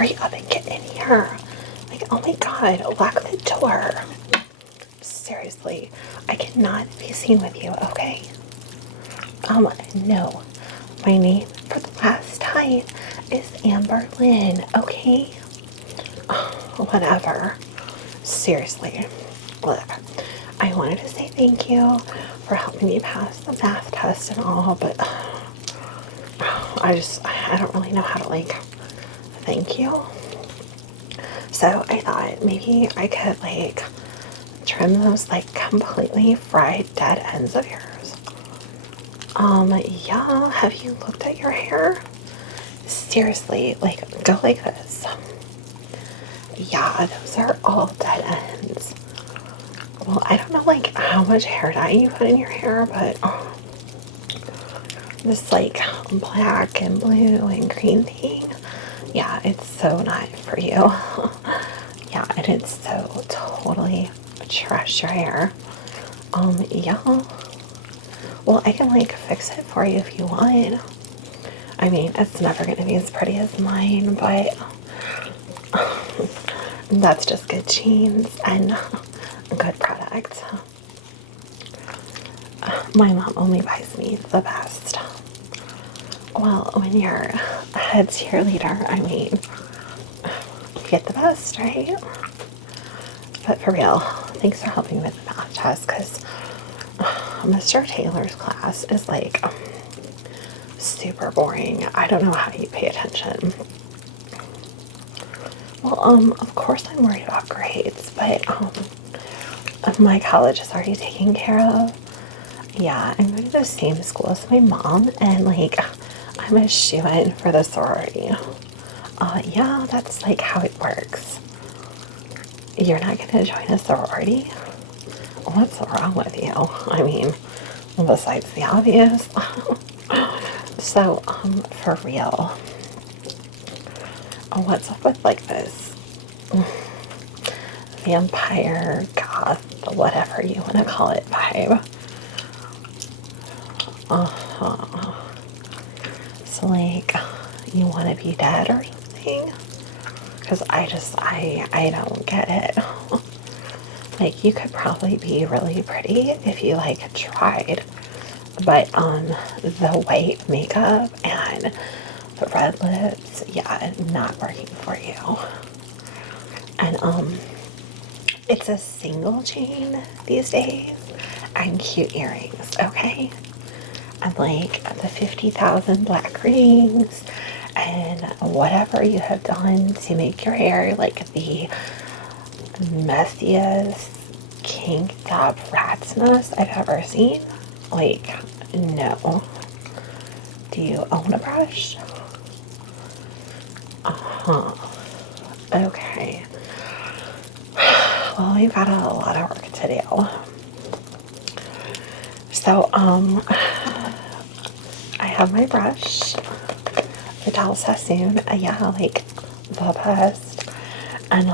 hurry up and get in here. Like, oh my god, lock the door. Seriously, I cannot be seen with you, okay? No. My name for the last time is Amber Lynn, okay? Whatever. Seriously. Look, I wanted to say thank you for helping me pass the math test and all, but I don't really know how to, like, thank you. So I thought maybe I could, like, trim those, like, completely fried dead ends of yours. Yeah, have you looked at your hair? Seriously, like, go like this. Yeah, those are all dead ends. Well, I don't know, like, how much hair dye you put in your hair, but this, like, black and blue and green thing, yeah, it's so not for you. Yeah, and it's so totally trash your hair. Yeah. Well, I can, like, fix it for you if you want. I mean, it's never gonna be as pretty as mine, but that's just good genes and good product. My mom only buys me the best. Well, when you're a head cheerleader, I mean, you get the best, right? But for real, thanks for helping me with the math test, because Mr. Taylor's class is, like, super boring. I don't know how you pay attention. Well, of course I'm worried about grades, but my college is already taken care of. Yeah, I'm going to the same school as my mom, and, like, I'm a shoo-in for the sorority. Yeah, that's, like, how it works. You're not going to join a sorority? What's wrong with you? I mean, besides the obvious. So, for real, what's up with, like, this vampire, goth, whatever you want to call it, vibe? So, like, you want to be dead or something? Because I don't get it. Like, you could probably be really pretty if you, like, tried. But, the white makeup and the red lips, yeah, not working for you. And, it's a single chain these days and cute earrings, okay? And, like, the 50,000 black rings and whatever you have done to make your hair, like, the messiest kinked up rat's nest I've ever seen. Like, no. Do you own a brush? Okay. Well, we've got a lot of work to do. So, I have my brush, the Dal Sassoon, yeah, like, the best. And,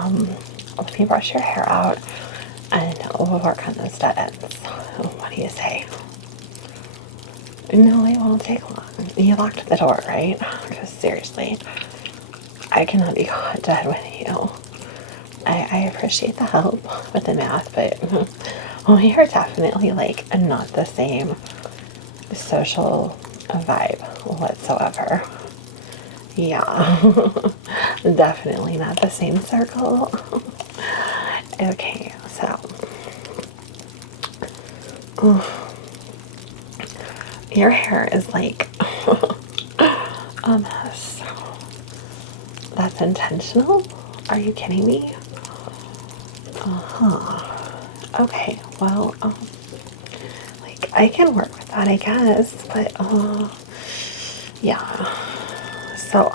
let me brush your hair out, and we'll work on those dead ends. What do you say? No, it won't take long. You locked the door, right? Because seriously, I cannot be caught dead with you. I appreciate the help with the math, but we are definitely, like, not the same social vibe whatsoever. Yeah, definitely not the same circle. Okay, so your hair is like a mess. That's intentional? Are you kidding me? Okay, well, like, I can work with that, I guess, but, yeah. So,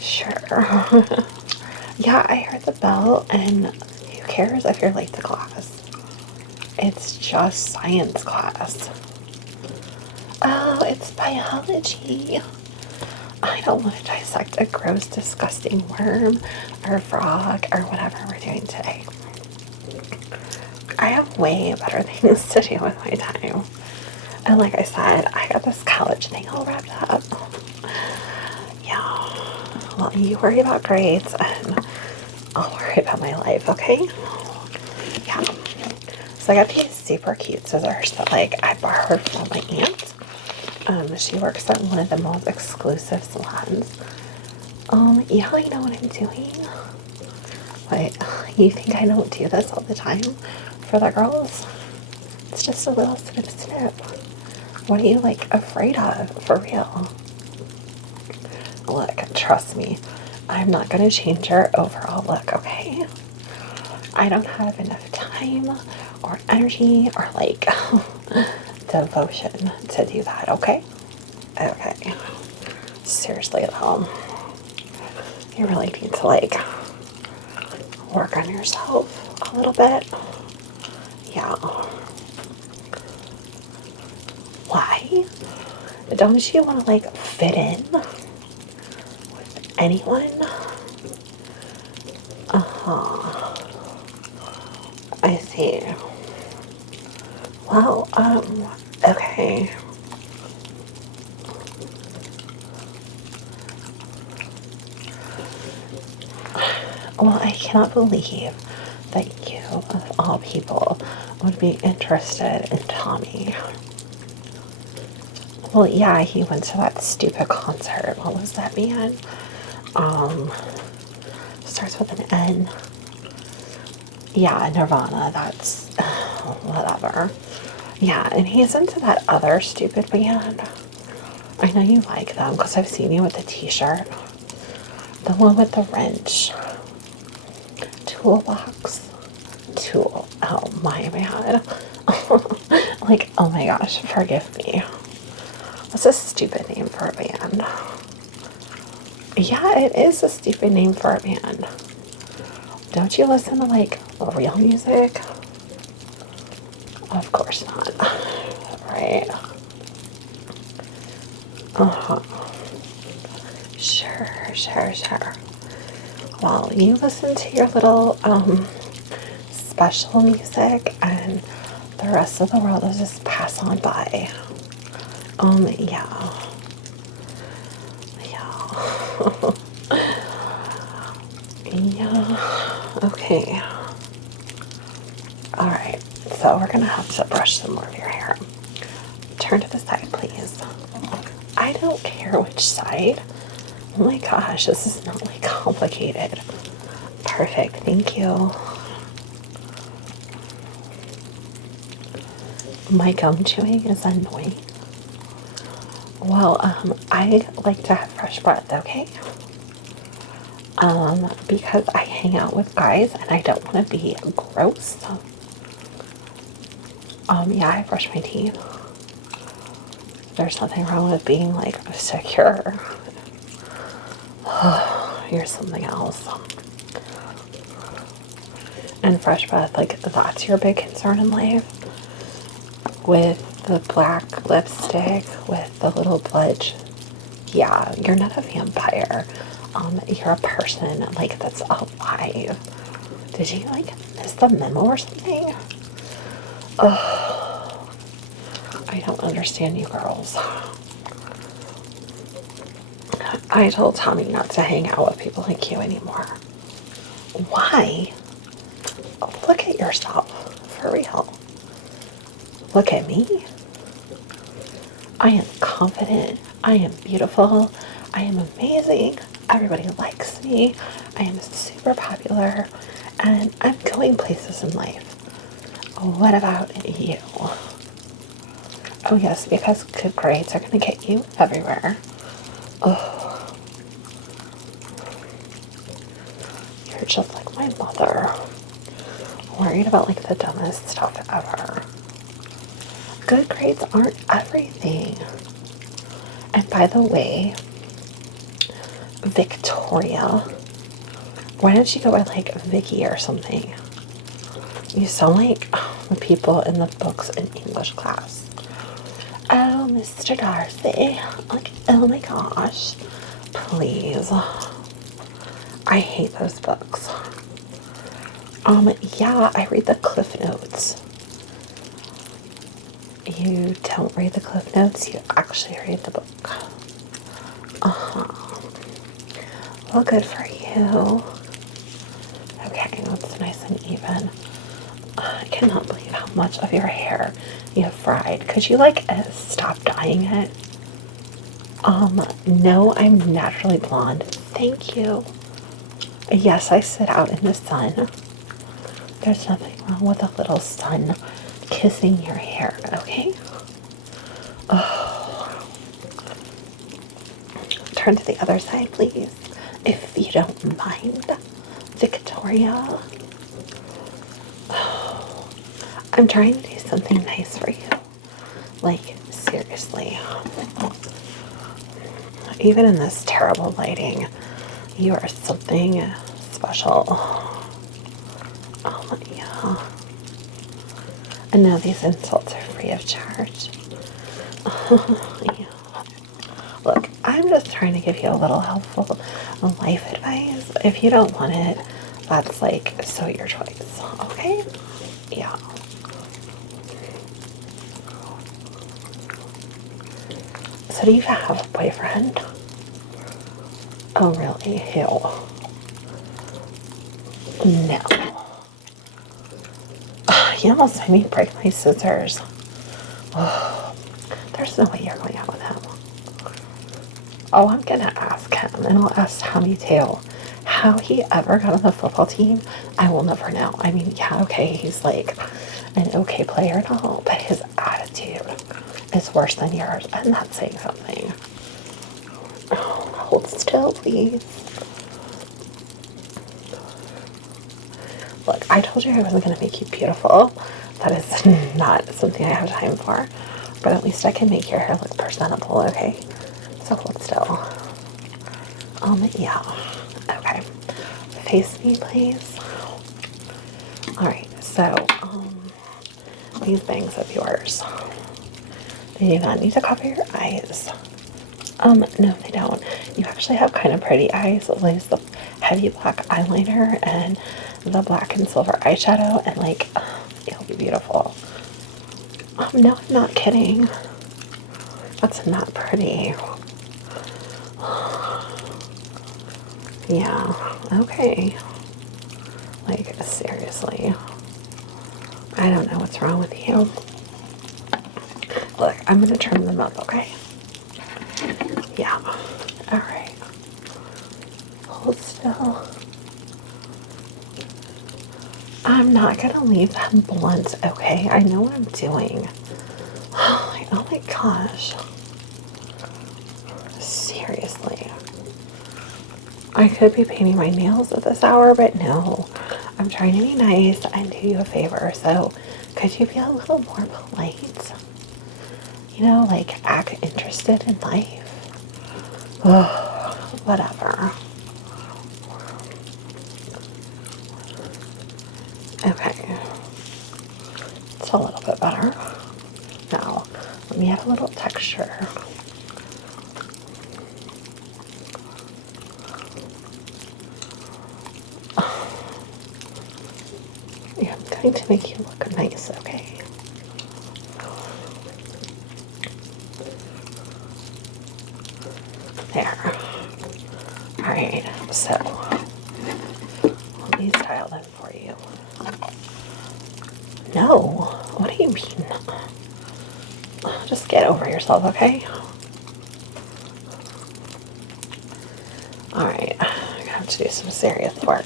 sure. Yeah, I heard the bell, and who cares if you're late to class? It's just science class. Oh, it's biology. I don't want to dissect a gross, disgusting worm or frog or whatever we're doing today. I have way better things to do with my time. And like I said, I got this college thing all wrapped up. Yeah. Well, you worry about grades and I'll worry about my life, okay? Yeah. So I got these super cute scissors that like I borrowed from my aunt. She works at one of the most exclusive salons. Yeah, I know what I'm doing. But you think I don't do this all the time for the girls? It's just a little snip snip. What are you like afraid of, for real? Look, trust me, I'm not gonna change your overall look, okay? I don't have enough time or energy or like devotion to do that, okay? Okay. Seriously though, you really need to like work on yourself a little bit. Yeah. Why? Don't you want to like fit in with anyone? I see. Well, okay. Well, I cannot believe that you, of all people, would be interested in Tommy. Well, yeah, he went to that stupid concert. What was that band? Starts with an N. Yeah, Nirvana. That's whatever. Yeah, and he's into that other stupid band. I know you like them because I've seen you with the t-shirt. The one with the wrench. Toolbox. Tool. Oh my man. Like, oh my gosh, forgive me. What's a stupid name for a band? Yeah, it is a stupid name for a band. Don't you listen to like real music? Of course not. Right. Uh-huh. Sure, sure, sure. Well, you listen to your little special music and the rest of the world will just pass on by. Yeah. Yeah. Yeah. Okay. Alright. So we're gonna have to brush some more of your hair. Turn to the side, please. I don't care which side. Oh my gosh, this is not like complicated. Perfect, thank you. My gum chewing is annoying. Well, I like to have fresh breath, okay? Because I hang out with guys and I don't want to be gross. Yeah, I brush my teeth. There's nothing wrong with being like secure. You're something else. And fresh breath, like that's your big concern in life. With the black lipstick, with the little bludge. Yeah, you're not a vampire. You're a person like that's alive. Did you like miss the memo or something? Ugh. I don't understand you girls. I told Tommy not to hang out with people like you anymore. Why? Look at yourself. For real. Look at me. I am confident. I am beautiful. I am amazing. Everybody likes me. I am super popular. And I'm going places in life. What about you? Oh yes, because good grades are going to get you everywhere. Oh, you're just like my mother. Worried about like the dumbest stuff ever. Good grades aren't everything. And by the way, Victoria, why don't you go by like Vicky or something? You sound like the people in the books in English class. Oh, Mr. Darcy. Like, oh my gosh. Please. I hate those books. Yeah, I read the Cliff Notes. You don't read the Cliff Notes, you actually read the book. Uh-huh. Well, good for you. Okay, that's nice and even. I cannot believe how much of your hair you have fried. Could you like stop dyeing it? No, I'm naturally blonde. Thank you. Yes, I sit out in the sun. There's nothing wrong with a little sun kissing your hair, okay? Oh. Turn to the other side, please, if you don't mind, Victoria. Oh. I'm trying to do something nice for you. Like, seriously. Even in this terrible lighting, you are something special. Oh, yeah. And now these insults are free of charge. Yeah. Look, I'm just trying to give you a little helpful life advice. If you don't want it, that's like so your choice. Okay? Yeah. So do you have a boyfriend? Oh, really? Who? No. He almost made me break my scissors. Oh, there's no way you're going out with him. Oh, I'm gonna ask him, and I'll ask Tommy too. How he ever got on the football team, I will never know. I mean, yeah, okay, he's like an okay player and all, but his attitude is worse than yours, and that's saying something. Oh, hold still, please. Look, I told you I wasn't gonna make you beautiful. That is not something I have time for, but at least I can make your hair look presentable, okay? So hold still. Yeah. Okay. Face me, please. Alright, so, these bangs of yours, they do not need to cover your eyes. No, they don't. You actually have kind of pretty eyes. There's the heavy black eyeliner and the black and silver eyeshadow, and like, it'll be beautiful. No, I'm not kidding. That's not pretty. Yeah, okay. Like, seriously. I don't know what's wrong with you. Look, I'm gonna trim them up, okay? Yeah. Alright. Hold still. I'm not gonna leave them blunt, okay? I know what I'm doing. Oh my gosh. Seriously. I could be painting my nails at this hour, but no. I'm trying to be nice and do you a favor, so could you be a little more polite? You know, like act interested in life. Ugh, whatever. Okay. It's a little bit better. Now, let me add a little texture. Yeah, I'm going to make you look nice, okay? There. Alright, so let me style them for you. No, what do you mean? Just get over yourself, okay? Alright, I have to do some serious work.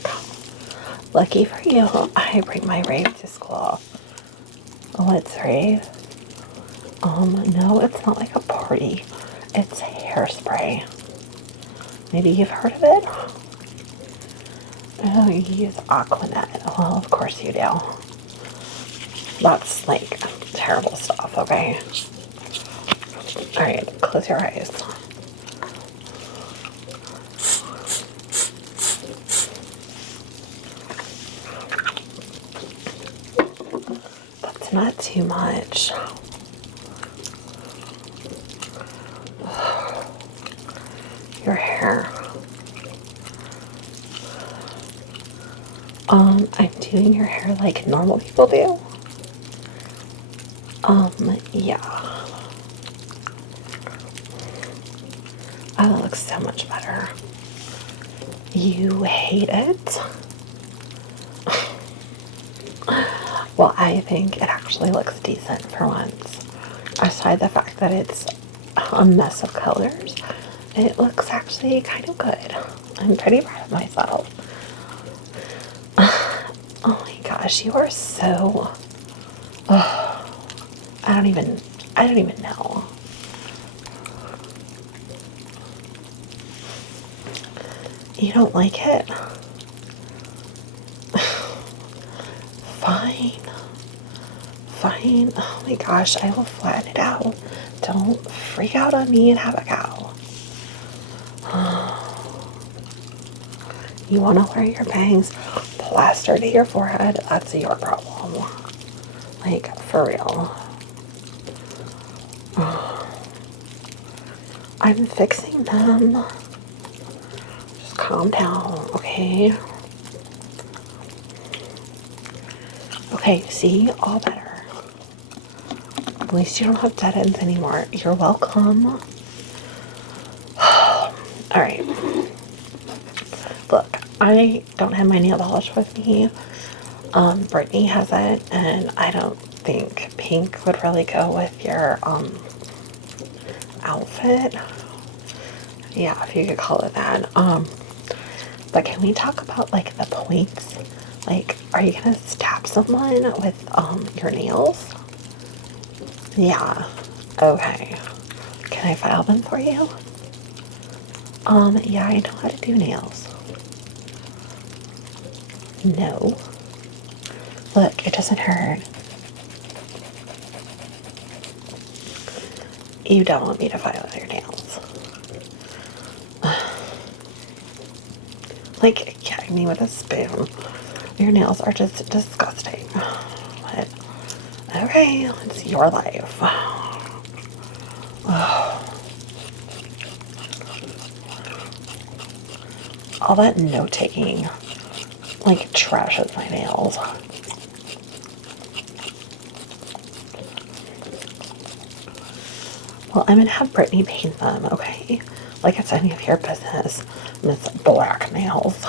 Lucky for you, I bring my rave to school. Let's rave. No, it's not like a party. It's hairspray. Maybe you've heard of it? Oh, you use Aquanet. Well, of course you do. That's like terrible stuff, okay? Alright, close your eyes. That's not too much. Your hair. I'm doing your hair like normal people do. Yeah. Oh, that looks so much better. You hate it? Well, I think it actually looks decent for once. Aside the fact that it's a mess of colors, it looks actually kind of good. I'm pretty proud of myself. Oh my gosh, you are so... Oh, I don't even know. You don't like it? Fine. Fine. Oh my gosh, I will flatten it out. Don't freak out on me and have a go. You want to wear your bangs plastered to your forehead? That's your problem. Like, for real. I'm fixing them. Just calm down, okay? Okay, see? All better. At least you don't have dead ends anymore. You're welcome. Alright. Look, I don't have my nail polish with me. Brittany has it, and I don't think pink would really go with your, outfit. Yeah, if you could call it that. But can we talk about, like, the points? Like, are you gonna stab someone with, your nails? Yeah. Okay. Can I file them for you? Yeah, I know how to do nails. No. Look, it doesn't hurt. You don't want me to file your nails. Like, kidding me with a spoon. Your nails are just disgusting. But, okay, it's your life. All that note-taking, like, trashes my nails. Well, I'm gonna have Brittany paint them, okay? Like it's any of your business, Miss Black Nails.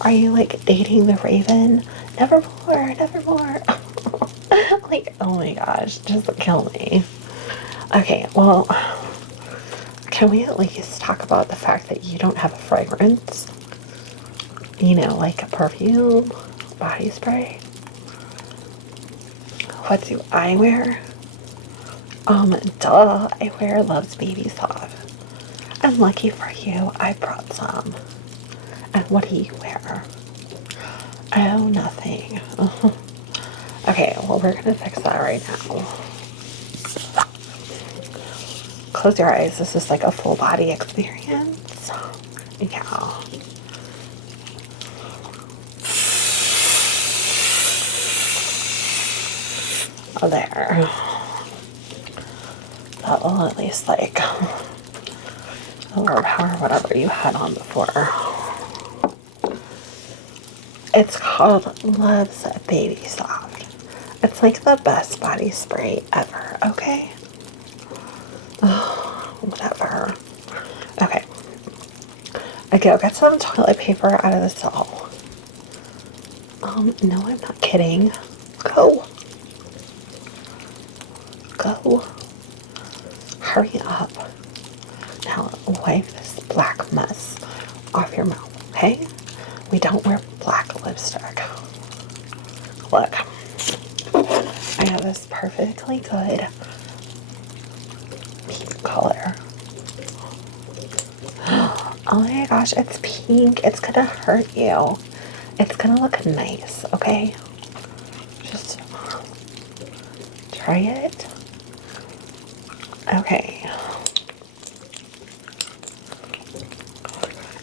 Are you, like, dating the Raven? Nevermore, nevermore. Like, oh my gosh, just kill me. Okay, well, can we at least talk about the fact that you don't have a fragrance? You know, like a perfume, body spray? What do I wear? Duh, I wear Love's Baby Soft. And lucky for you, I brought some. And what do you wear? Oh, nothing. Okay, well, we're gonna fix that right now. Close your eyes. This is like a full body experience. Yeah. Oh, there. That will at least, like, overpower whatever you had on before. It's called Love's Baby Soft. It's like the best body spray ever, okay? Whatever. Okay. Go get some toilet paper out of the stall. No, I'm not kidding. Go. Go. Hurry up. Now wipe this black mess off your mouth, okay? We don't wear black lipstick. Look. I have this perfectly good pink color. Oh my gosh, it's pink. It's gonna hurt you. It's gonna look nice, okay? Just try it. Okay.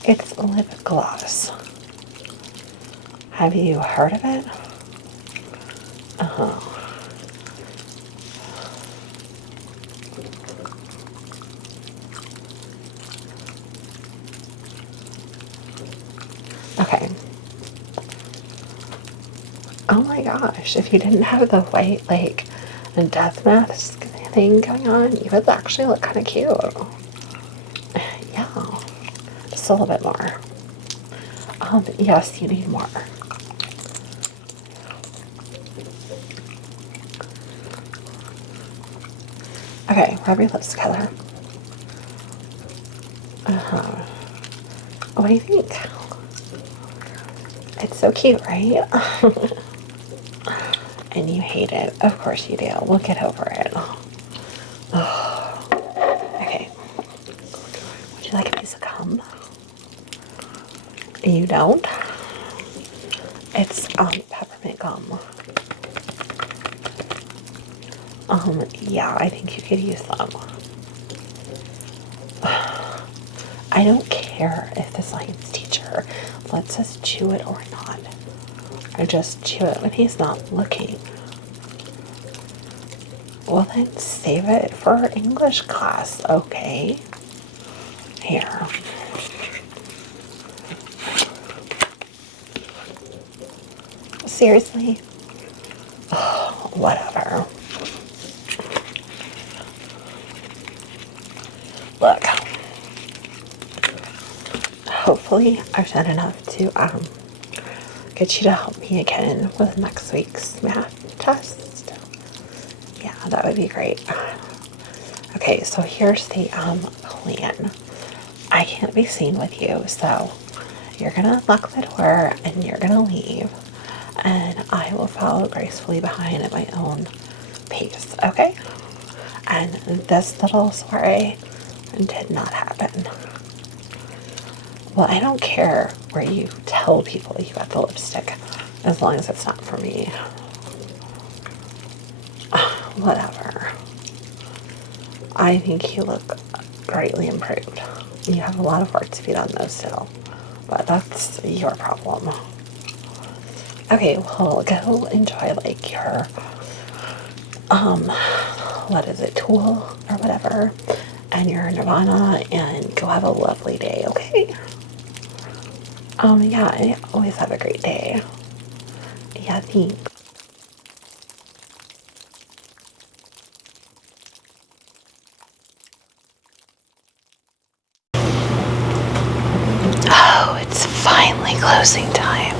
It's lip gloss. Have you heard of it? Uh-huh. Okay. Oh my gosh, if you didn't have the white, like, death mask thing going on, you would actually look kind of cute. just a little bit more. Yes, you need more. Okay, rub your lips together. What do you think? It's so cute, right? And you hate it. Of course you do. We'll get over it. Okay. Would you like a piece of gum? You don't? It's peppermint gum. Yeah, I think you could use them. I don't care if the science teacher lets us chew it or not. I just chew it when he's not looking. Well, then save it for English class, okay? Here. Seriously? Oh, whatever. Look. Hopefully I've done enough to get you to help me again with next week's math test. Yeah, that would be great. Okay, so here's the plan. I can't be seen with you, so you're gonna lock the door and you're gonna leave, and I will follow gracefully behind at my own pace, okay? And this little soiree did not happen. Well, I don't care where you tell people you got the lipstick, as long as it's not for me. Whatever. I think you look greatly improved. You have a lot of work to be done though still, but that's your problem. Okay, well, go enjoy like your, what is it, Tool or whatever, and your Nirvana, and go have a lovely day, okay? Yeah, I always have a great day. Yeah, thanks. Oh, it's finally closing time,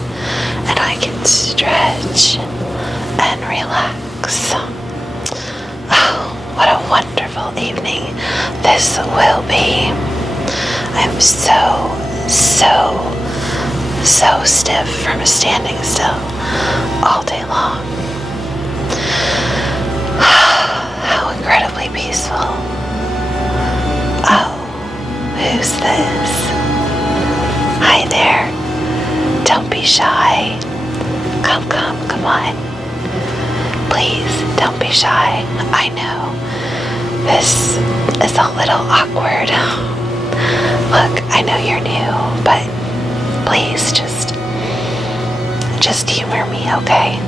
and I can stretch and relax. Oh, what a wonderful evening this will be. I'm so stiff from standing still all day long. How incredibly peaceful. Oh, who's this? Hi there. Don't be shy. Come on. Please, don't be shy. I know this is a little awkward. Look, I know you're new, but please just humor me, okay?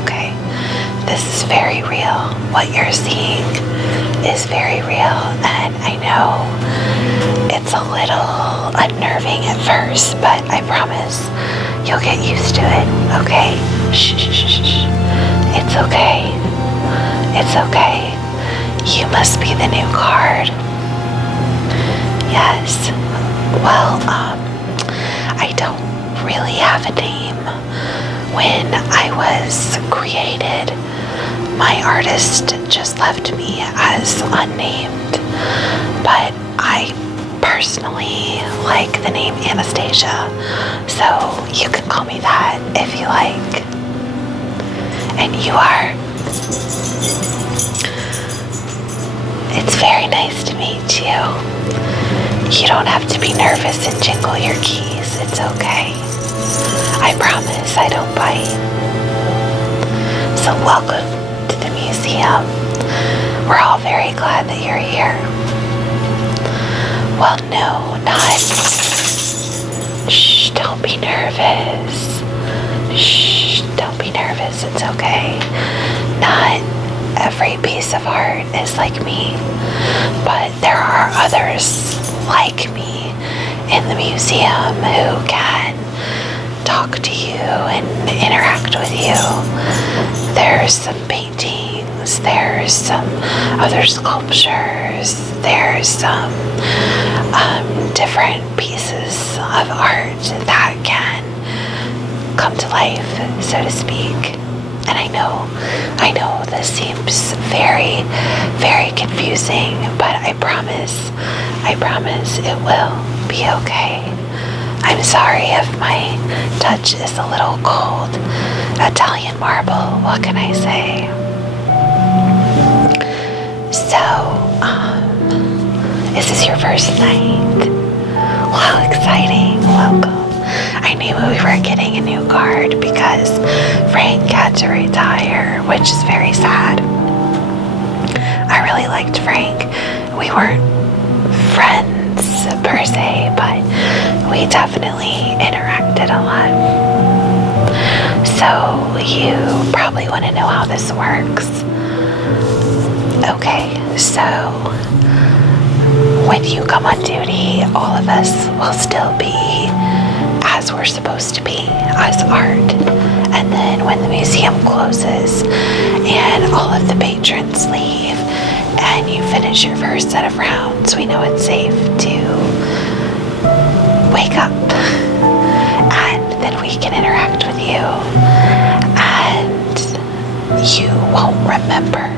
Okay. This is very real. What you're seeing is very real, and I know it's a little unnerving at first, but I promise you'll get used to it, okay? Shh. It's okay. It's okay. You must be the new card. Yes. Well, I don't really have a name. When I was created, my artist just left me as unnamed, but I personally like the name Anastasia, so you can call me that if you like. And you are? It's very nice to meet you. You don't have to be nervous and jingle your keys. It's okay. I promise I don't bite. So welcome to the museum. We're all very glad that you're here. Well, no, not. Shh, don't be nervous. Shh, don't be nervous. It's okay. Not every piece of art is like me, but there are others like me in the museum who can talk to you and interact with you. There's some paintings, there's some other sculptures, there's some different pieces of art that can come to life, so to speak. And I know this seems very, very confusing, but I promise it will be okay. I'm sorry if my touch is a little cold. Italian marble, what can I say? So, is this your first night? Wow, exciting. Welcome. I knew we were getting a new guard because Frank had to retire, which is very sad. I really liked Frank. We weren't friends per se, but we definitely interacted a lot. So you probably want to know how this works. Okay, so when you come on duty, all of us will still be as we're supposed to be, as art. And then when the museum closes and all of the patrons leave and you finish your first set of rounds, we know it's safe to wake up and then we can interact with you. And you won't remember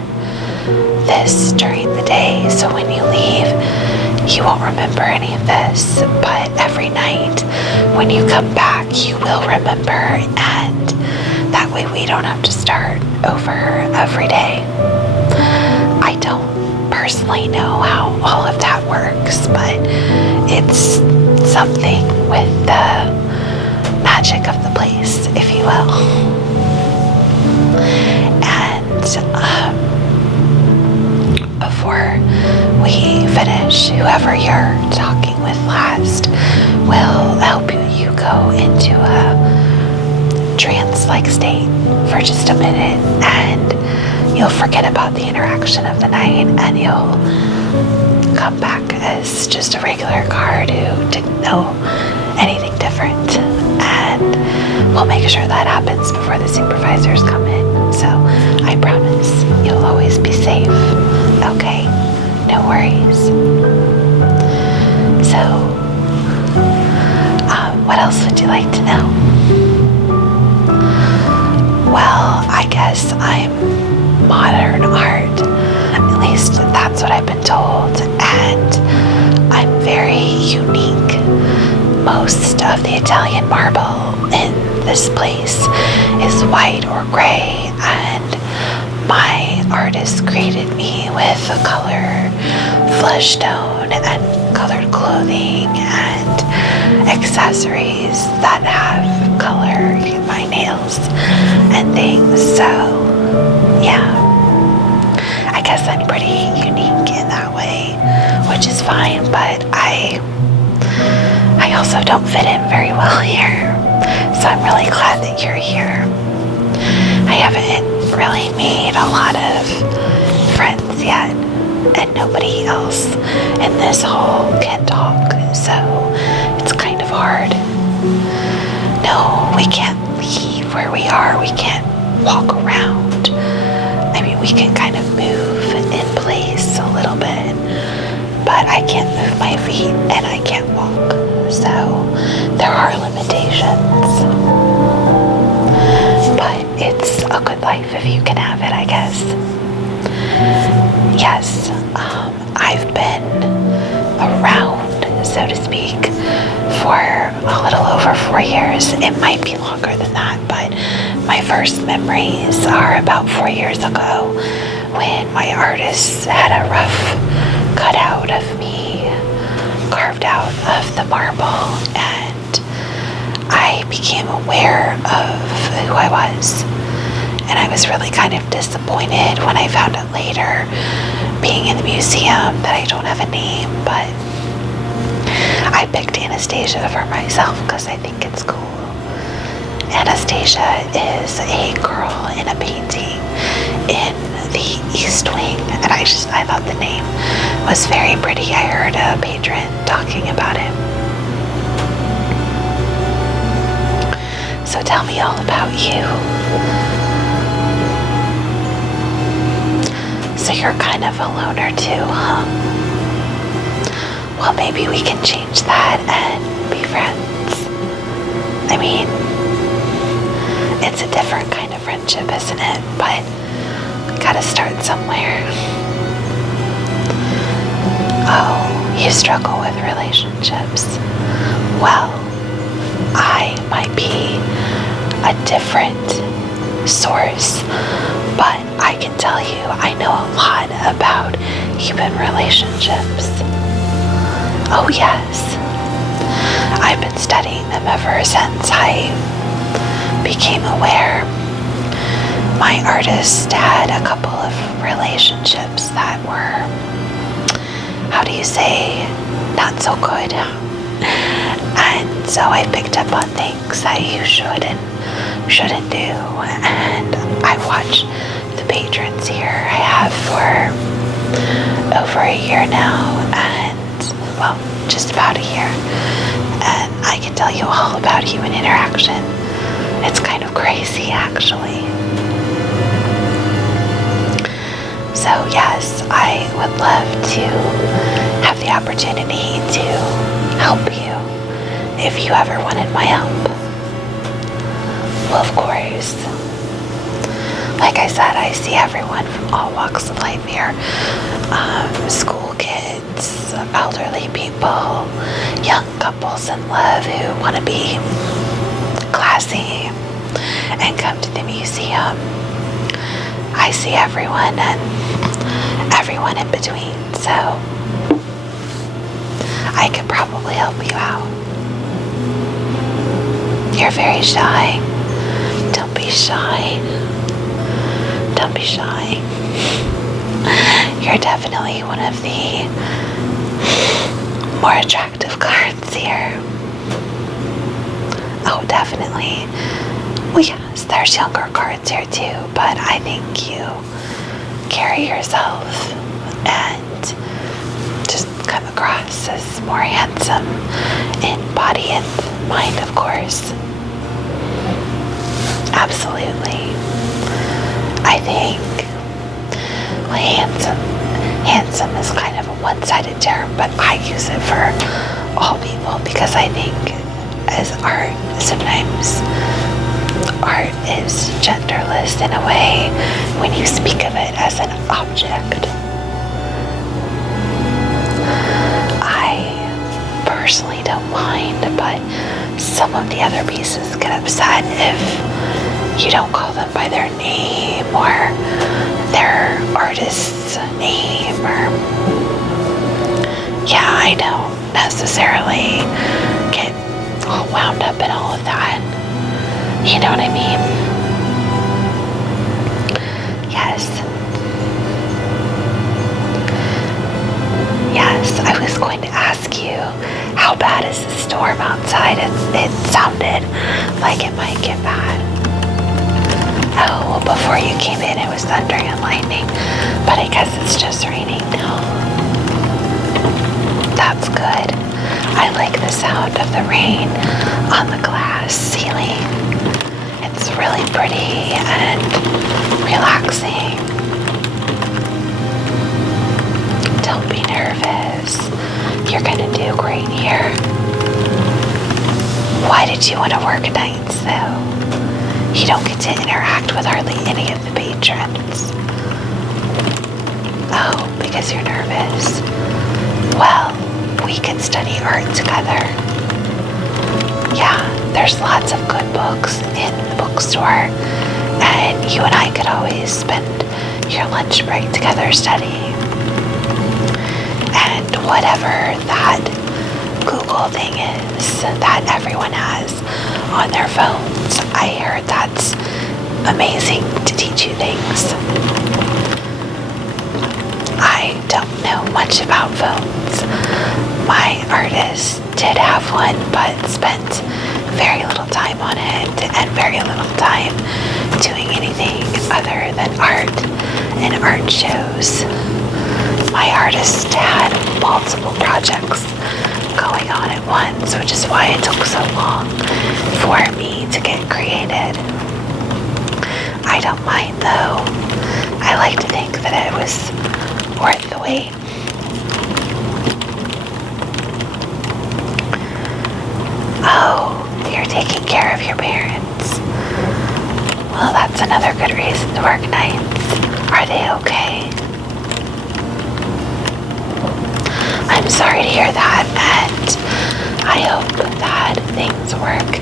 this during the day, so when you leave, you won't remember any of this, but every night when you come back, you will remember, and that way we don't have to start over every day. I don't personally know how all of that works, but it's something with the magic of the place, if you will. And before we finish, whoever you're talking with last will help you go into a trance-like state for just a minute, and you'll forget about the interaction of the night, and you'll come back as just a regular guard who didn't know anything different. And we'll make sure that happens before the supervisors come in. So I promise you'll always be safe. Okay, no worries. So, what else would you like to know? Well, I guess I'm modern art. At least that's what I've been told. And I'm very unique. Most of the Italian marble in this place is white or gray, and my artist created me with a color flesh tone and colored clothing and accessories that have color, my nails and things. So yeah, I guess I'm pretty unique in that way, which is fine, but I also don't fit in very well here. So I'm really glad that you're here. I haven't really made a lot of friends yet, and nobody else in this hall can talk, so it's kind of hard. No, we can't leave where we are. We can't walk around. I mean, we can kind of move in place a little bit, but I can't move my feet and I can't walk, so there are limitations. But it's a good life if you can have it, I guess. Yes, I've been around, so to speak, for a little over 4 years. It might be longer than that, but my first memories are about 4 years ago when my artist had a rough cutout of me carved out of the marble, and I became aware of who I was. And I was really kind of disappointed when I found out later, being in the museum, that I don't have a name, but I picked Anastasia for myself because I think it's cool. Anastasia is a girl in a painting in the East Wing, and I thought the name was very pretty. I heard a patron talking about it. So tell me all about you. So you're kind of a loner too, huh? well, maybe we can change that and be friends. I mean, it's a different kind of friendship, isn't it? But we gotta start somewhere. Oh, you struggle with relationships. Well, I might be a different source, but I can tell you I know a lot about human relationships. Oh yes, I've been studying them ever since I became aware. My artist had a couple of relationships that were, how do you say, not so good. And so I picked up on things that you should and shouldn't do. And I watch the patrons here I have for over a year now, and well, just about a year. And I can tell you all about human interaction. It's kind of crazy, actually. So yes, I would love to have the opportunity to help you if you ever wanted my help. Well, of course, like I said, I see everyone from all walks of life here. School kids, elderly people, young couples in love who want to be classy and come to the museum. I see everyone and everyone in between, so I could probably help you out. You're very shy. Don't be shy. Don't be shy. You're definitely one of the more attractive cards here. Oh, definitely. Well, yes, there's younger cards here too, but I think you carry yourself and just come across as more handsome in body and mind, of course. Absolutely. I think, well, handsome is kind of a one-sided term, but I use it for all people because I think as art, sometimes art is genderless in a way when you speak of it as an object. I personally don't mind, but some of the other pieces get upset if you don't call them by their name or their artist's name, or yeah, I don't necessarily get all wound up in all of that. You know what I mean? Yes. Yes, I was going to ask you, how bad is the storm outside? It sounded like it might get bad. Oh, well, before you came in, it was thundering and lightning, but I guess it's just raining now. That's good. I like the sound of the rain on the glass ceiling. It's really pretty and relaxing. Don't be nervous. You're gonna do great here. Why did you want to work nights, though? You don't get to interact with hardly any of the patrons. Oh, because you're nervous. Well, we could study art together. Yeah, there's lots of good books in the bookstore, and you and I could always spend your lunch break together studying. And whatever that Google thing is that everyone has on their phones, I heard that's amazing to teach you things. I don't know much about phones. My artist did have one, but spent very little time on it and very little time doing anything other than art and art shows. My artist had multiple projects going on at once, which is why it took so long for me to get created. I don't mind though. I like to think that it was worth the wait. another good reason to work nights. Are they okay? I'm sorry to hear that, and I hope that things work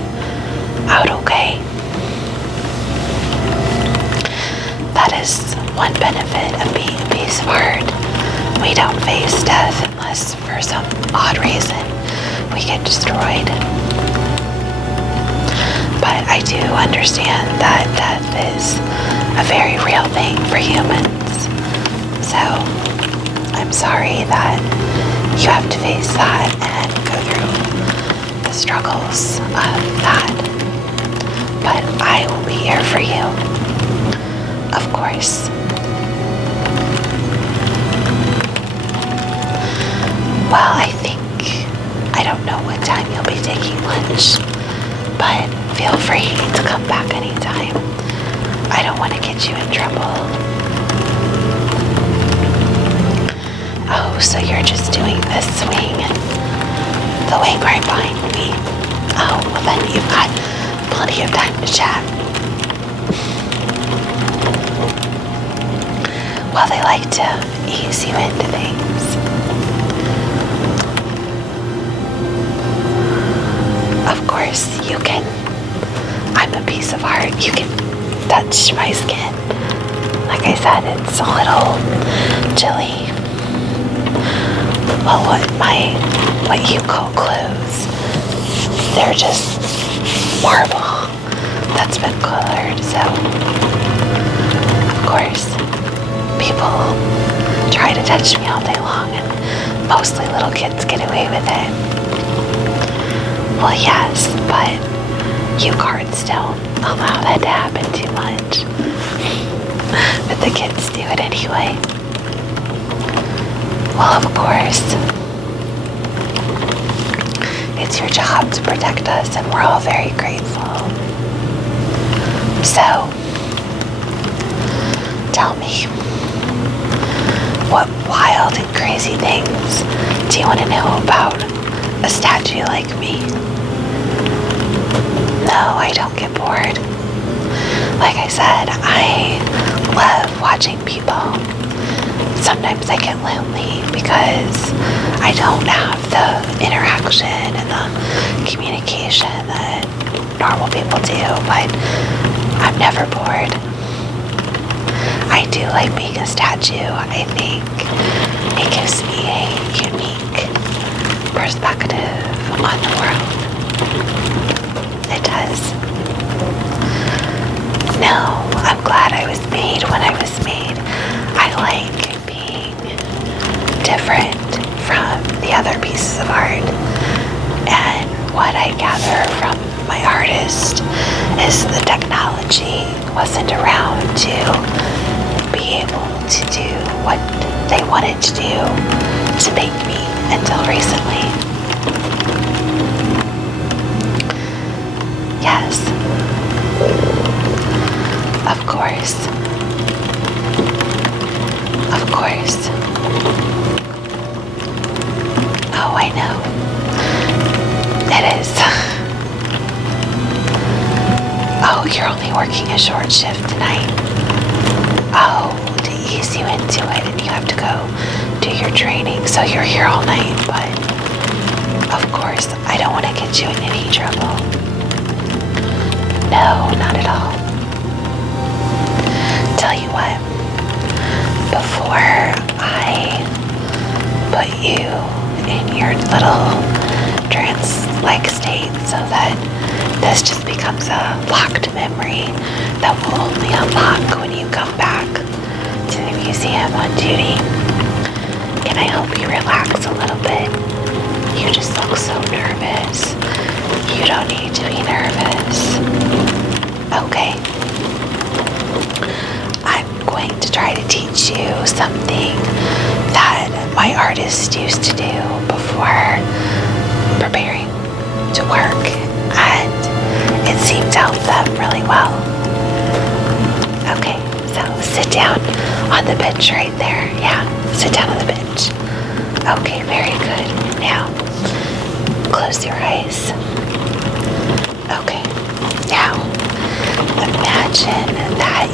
out okay. That is one benefit of being a piece of art. We don't face death unless for some odd reason we get destroyed. But I do understand that death is a very real thing for humans. So I'm sorry that you have to face that and go through the struggles of that. But I will be here for you, of course. Well, I don't know what time you'll be taking lunch, but feel free to come back anytime. I don't want to get you in trouble. Oh, so you're just doing this swing, the wing right behind me. Oh, well then you've got plenty of time to chat. Well, they like to ease you into things. Of course, you can. I'm a piece of art. You can touch my skin. Like I said, it's a little chilly. Well, what you call clothes, they're just marble that's been colored. So, of course, people try to touch me all day long, and mostly little kids get away with it. Well, yes, but you cards don't allow that to happen too much. But the kids do it anyway. Well, of course, it's your job to protect us, and we're all very grateful. So, tell me, what wild and crazy things do you want to know about a statue like me? No, I don't get bored. Like I said, I love watching people. Sometimes I get lonely because I don't have the interaction and the communication that normal people do, but I'm never bored. I do like being a statue. I think it gives me a unique perspective on the world. It does. No, I'm glad I was made when I was made. I like being different from the other pieces of art. And what I gather from my artist is the technology wasn't around to be able to do what they wanted to do to make me until recently. Yes. Of course. Of course. Oh, I know. It is. Oh, you're only working a short shift tonight. Oh, to ease you into it, and you have to go do your training, so you're here all night, but of course, I don't want to get you in any trouble. No, not at all. Tell you what, before I put you in your little trance-like state so that this just becomes a locked memory that will only unlock when you come back to the museum on duty, can I help you relax a little bit? You just look so nervous. You don't need to be nervous. Okay. I'm going to try to teach you something that my artist used to do before preparing to work, and it seemed to help them really well. Okay, so sit down on the bench right there. Yeah, sit down on the bench. Okay, very good. Now, close your eyes. Okay, now imagine that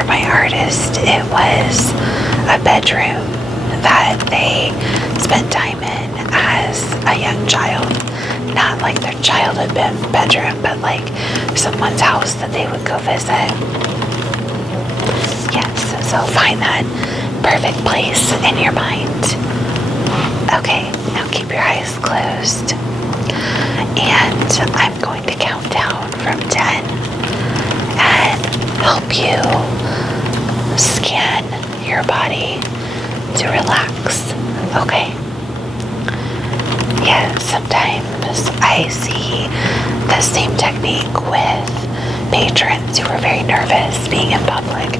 for my artist, it was a bedroom that they spent time in as a young child. Not like their childhood bedroom, but like someone's house that they would go visit. Yes, so find that perfect place in your mind. Okay, now keep your eyes closed. And I'm going to count down from 10 and help you scan your body to relax. Okay? Yeah, sometimes I see the same technique with patrons who are very nervous being in public.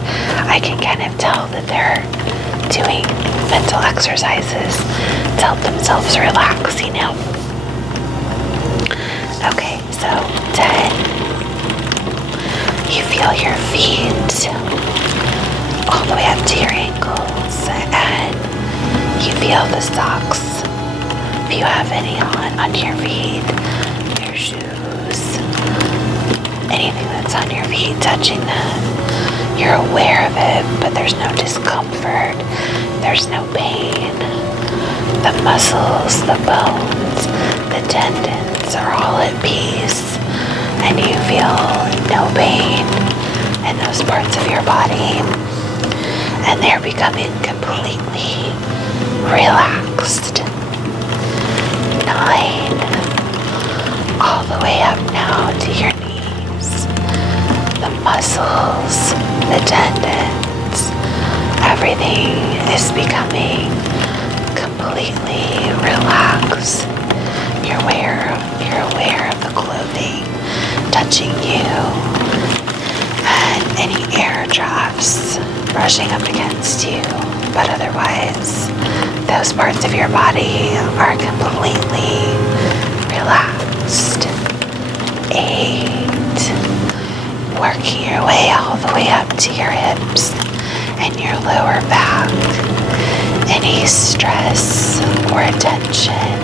I can kind of tell that they're doing mental exercises to help themselves relax, you know? Okay, so 10. You feel your feet all the way up to your ankles, and you feel the socks, if you have any on your feet, your shoes, anything that's on your feet, touching them. You're aware of it, but there's no discomfort, there's no pain. The muscles, the bones, the tendons are all at peace, and you feel no pain in those parts of your body, and they're becoming completely relaxed. 9, all the way up now to your knees. The muscles, the tendons, everything is becoming completely relaxed. You're aware of the clothing touching you and any air drafts brushing up against you, but otherwise those parts of your body are completely relaxed. 8, working your way all the way up to your hips and your lower back. Any stress or tension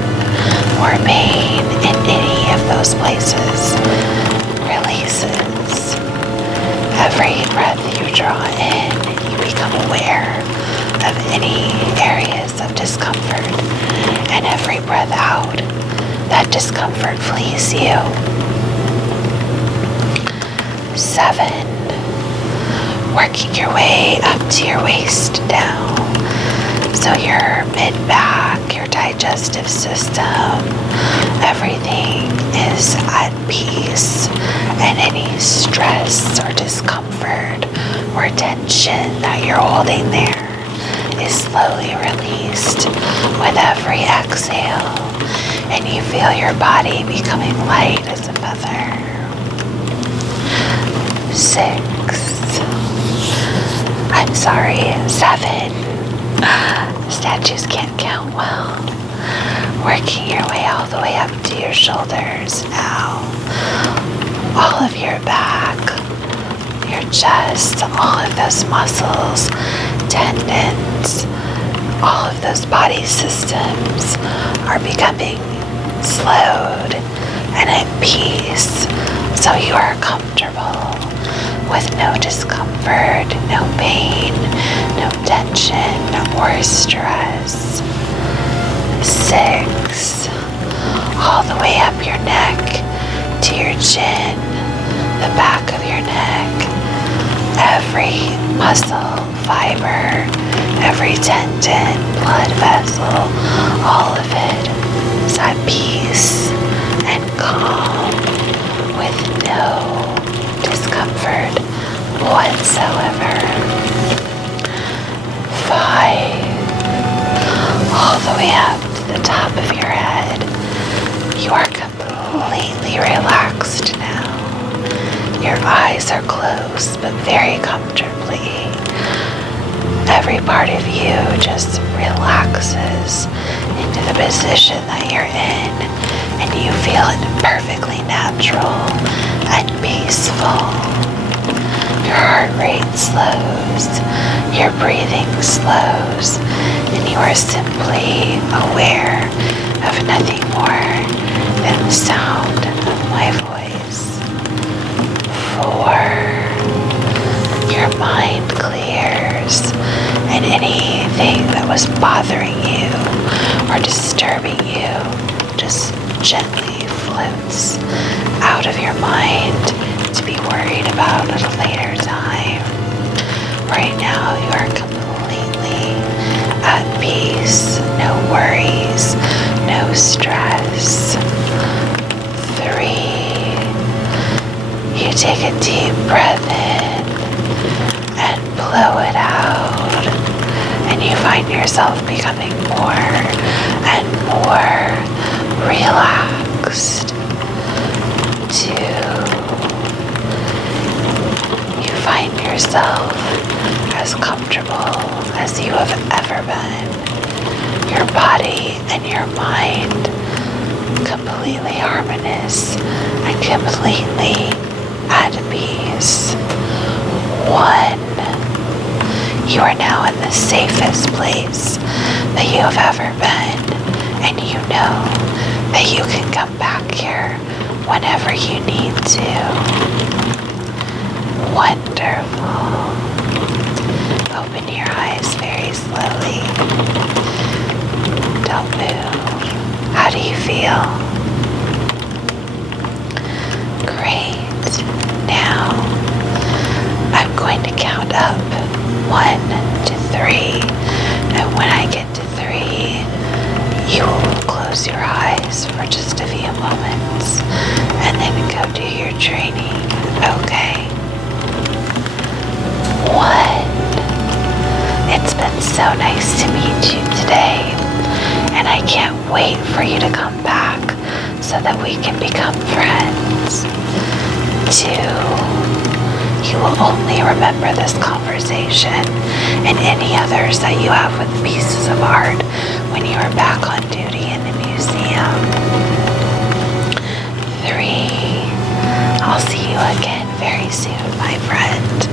or pain in any of those places releases. Every breath you draw in, you become aware of any areas of discomfort, and every breath out, that discomfort flees you. 7, working your way up to your waist down. So your mid-back, your digestive system, everything is at peace, and any stress or discomfort or tension that you're holding there is slowly released with every exhale, and you feel your body becoming light as a feather. 7. Statues can't count well. Working your way all the way up to your shoulders now. All of your back, your chest, all of those muscles, tendons, all of those body systems are becoming slowed and at peace, so you are comfortable with no discomfort, no pain, no tension or stress. 6, all the way up your neck to your chin, the back of your neck. Every muscle, fiber, every tendon, blood vessel, all of it is at peace and calm with no discomfort whatsoever. 5, all the way up to the top of your head. You are completely relaxed now. Your eyes are closed, but very comfortably. Every part of you just relaxes into the position that you're in, and you feel it perfectly natural and peaceful. Your heart rate slows, your breathing slows, and you are simply aware of nothing more than the sound of my voice. 4, your mind was bothering you or disturbing you just gently floats out of your mind to be worried about at a later time. Right now, you are completely at peace, no worries, no stress. 3, you take a deep breath in and blow it out, and you find yourself becoming more and more relaxed. 2, you find yourself as comfortable as you have ever been. Your body and your mind completely harmonious and completely at peace. 1, you are now in the safest place that you have ever been, and you know that you can come back here whenever you need to. Wonderful. Open your eyes very slowly. Don't move. How do you feel? Great. Now, I'm going to count up 1 to 3. And when I get to 3, you will close your eyes for just a few moments and then go do your training. Okay? 1. It's been so nice to meet you today, and I can't wait for you to come back so that we can become friends. 2, you will only remember this conversation and any others that you have with pieces of art when you are back on duty in the museum. 3, I'll see you again very soon, my friend.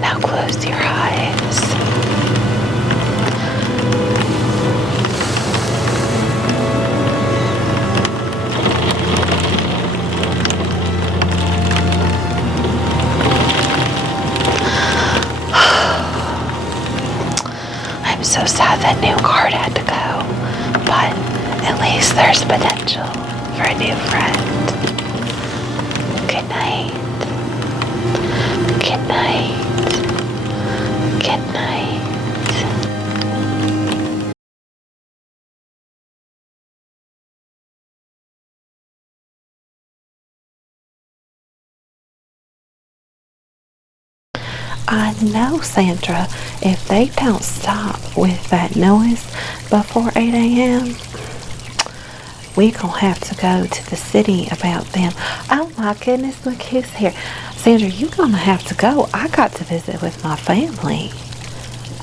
Now close your eyes. I'm so sad that new card had to go, but at least there's potential for a new friend. Good night. Good night. Good night. I know, Sandra, if they don't stop with that noise before 8 a.m., we gonna have to go to the city about them. Oh my goodness, look who's here. Sandra, you gonna have to go. I got to visit with my family.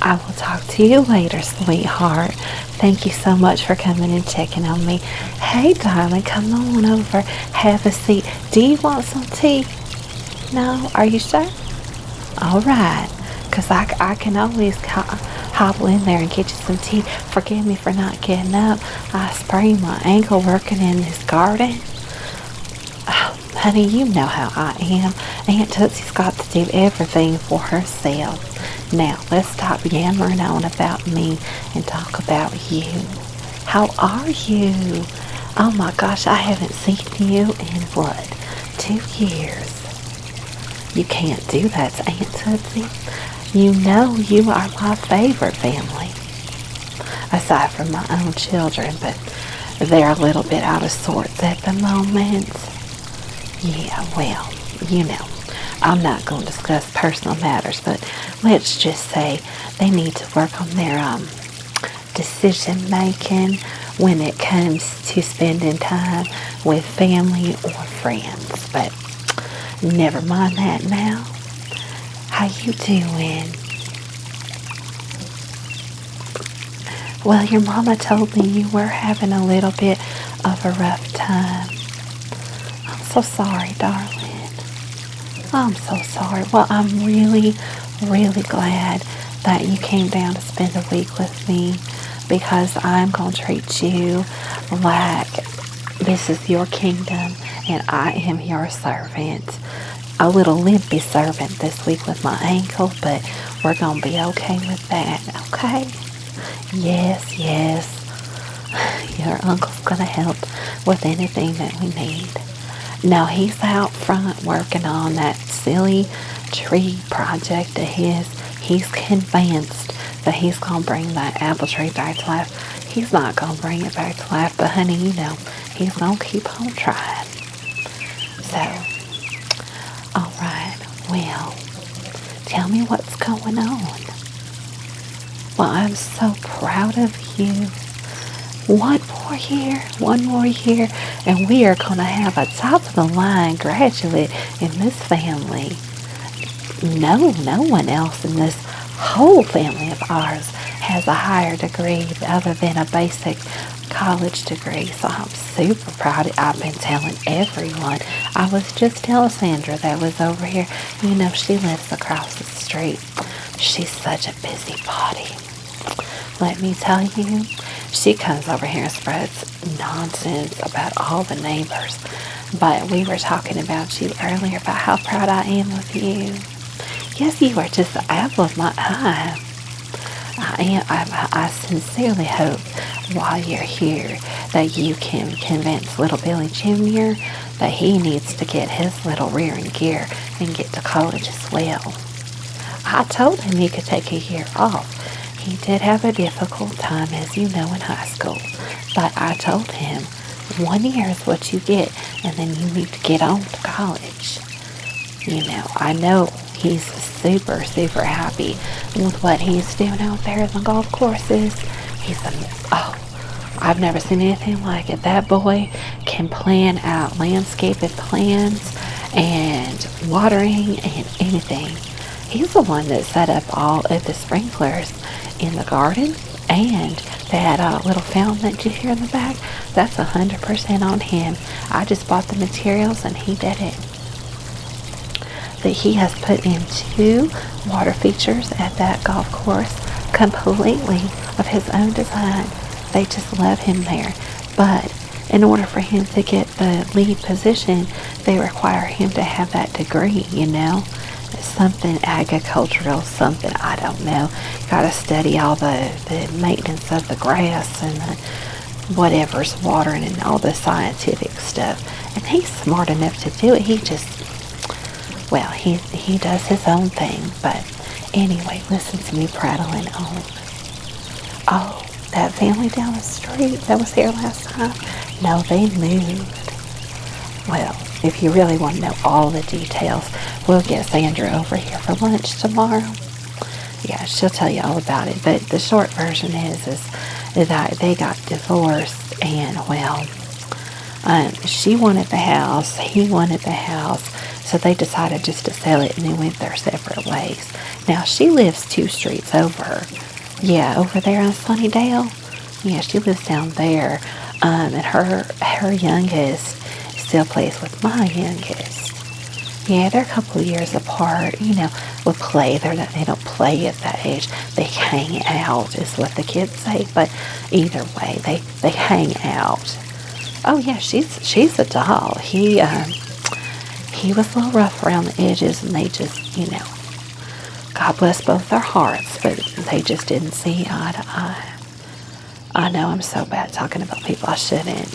I will talk to you later, sweetheart. Thank you so much for coming and checking on me. Hey, darling, come on over. Have a seat. Do you want some tea? No? Are you sure? All right. Because I can always hobble in there and get you some tea. Forgive me for not getting up. I sprained my ankle working in this garden. Oh, honey, you know how I am. Aunt Tootsie's got to do everything for herself. Now, let's stop yammering on about me and talk about you. How are you? Oh my gosh, I haven't seen you in what? 2 years. You can't do that to Aunt Tootsie. You know you are my favorite family. Aside from my own children, but they're a little bit out of sorts at the moment. Yeah, well, you know, I'm not going to discuss personal matters, but let's just say they need to work on their decision making when it comes to spending time with family or friends. But never mind that now. How you doing? Well, your mama told me you were having a little bit of a rough time. I'm so sorry, darling. I'm so sorry. Well, I'm really, really glad that you came down to spend a week with me, because I'm going to treat you like this is your kingdom and I am your servant. A little limpy servant this week with my ankle, but we're going to be okay with that, okay? Yes, yes. Your uncle's gonna help with anything that we need. No, he's out front working on that silly tree project of his. He's convinced that he's gonna bring that apple tree back to life. He's not gonna bring it back to life, but honey, you know, he's gonna keep on trying. So, alright, well, tell me what's going on. Well, I'm so proud of you. One more year, and we are going to have a top of the line graduate in this family. No one else in this whole family of ours has a higher degree other than a basic college degree. So I'm super proud. I've been telling everyone. I was just telling Sandra that was over here. You know, she lives across the street. She's such a busybody. Let me tell you, she comes over here and spreads nonsense about all the neighbors. But we were talking about you earlier, about how proud I am of you. Yes, you are just the apple of my eye. I sincerely hope while you're here that you can convince little Billy Jr. that he needs to get his little rear in gear and get to college as well. I told him he could take a year off. He did have a difficult time, as you know, in high school. But I told him, 1 year is what you get, and then you need to get on to college. You know, I know he's super, super happy with what he's doing out there in the golf courses. I've never seen anything like it. That boy can plan out landscaping plans and watering and anything. He's the one that set up all of the sprinklers in the garden, and that little fountain that you hear in the back, that's 100% on him. I just bought the materials and he did it. That he has put in 2 water features at that golf course completely of his own design. They just love him there. But in order for him to get the lead position, they require him to have that degree, you know. Something agricultural, something, I don't know. Got to study all the maintenance of the grass and the whatever's watering and all the scientific stuff. And he's smart enough to do it. He does his own thing. But anyway, listen to me prattling on. Oh, that family down the street that was here last time? No, they moved. Well, if you really want to know all the details, we'll get Sandra over here for lunch tomorrow. Yeah, she'll tell you all about it. But the short version is that they got divorced, and she wanted the house, he wanted the house, so they decided just to sell it, and they went their separate ways. Now she lives 2 streets over. Yeah, over there on Sunnydale. Yeah, she lives down there, and her youngest still plays with my youngest. Yeah, they're a couple of years apart. You know, with play, they don't play at that age. They hang out, is what the kids say. But either way, they hang out. Oh yeah, she's a doll. He was a little rough around the edges, and they just, you know, God bless both their hearts, but they just didn't see eye to eye. I know I'm so bad talking about people I shouldn't.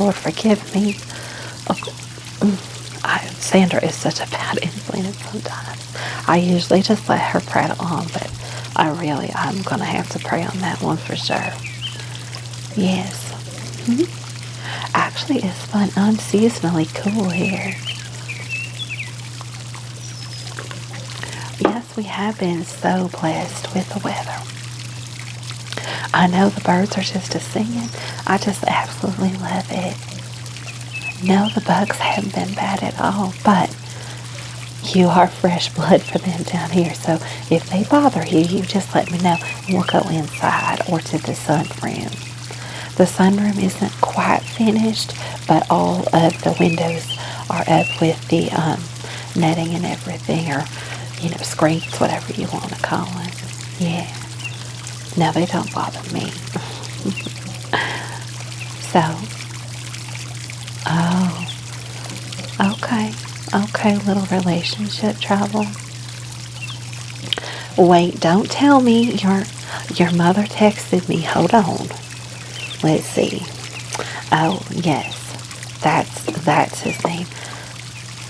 Lord forgive me. Sandra is such a bad influence sometimes. I usually just let her prattle on, but I'm going to have to pray on that one for sure. Yes. Actually, it's been unseasonably cool here. Yes, we have been so blessed with the weather. I know the birds are just singing. I just absolutely love it. No, the bugs haven't been bad at all, but you are fresh blood for them down here. So if they bother you, you just let me know, and we'll go inside or to the sunroom. The sunroom isn't quite finished, but all of the windows are up with the netting and everything, or, you know, screens, whatever you want to call it. Yeah. No, they don't bother me. So, okay, little relationship trouble. Wait, don't tell me your mother texted me. Hold on. Let's see. Oh, yes. That's his name.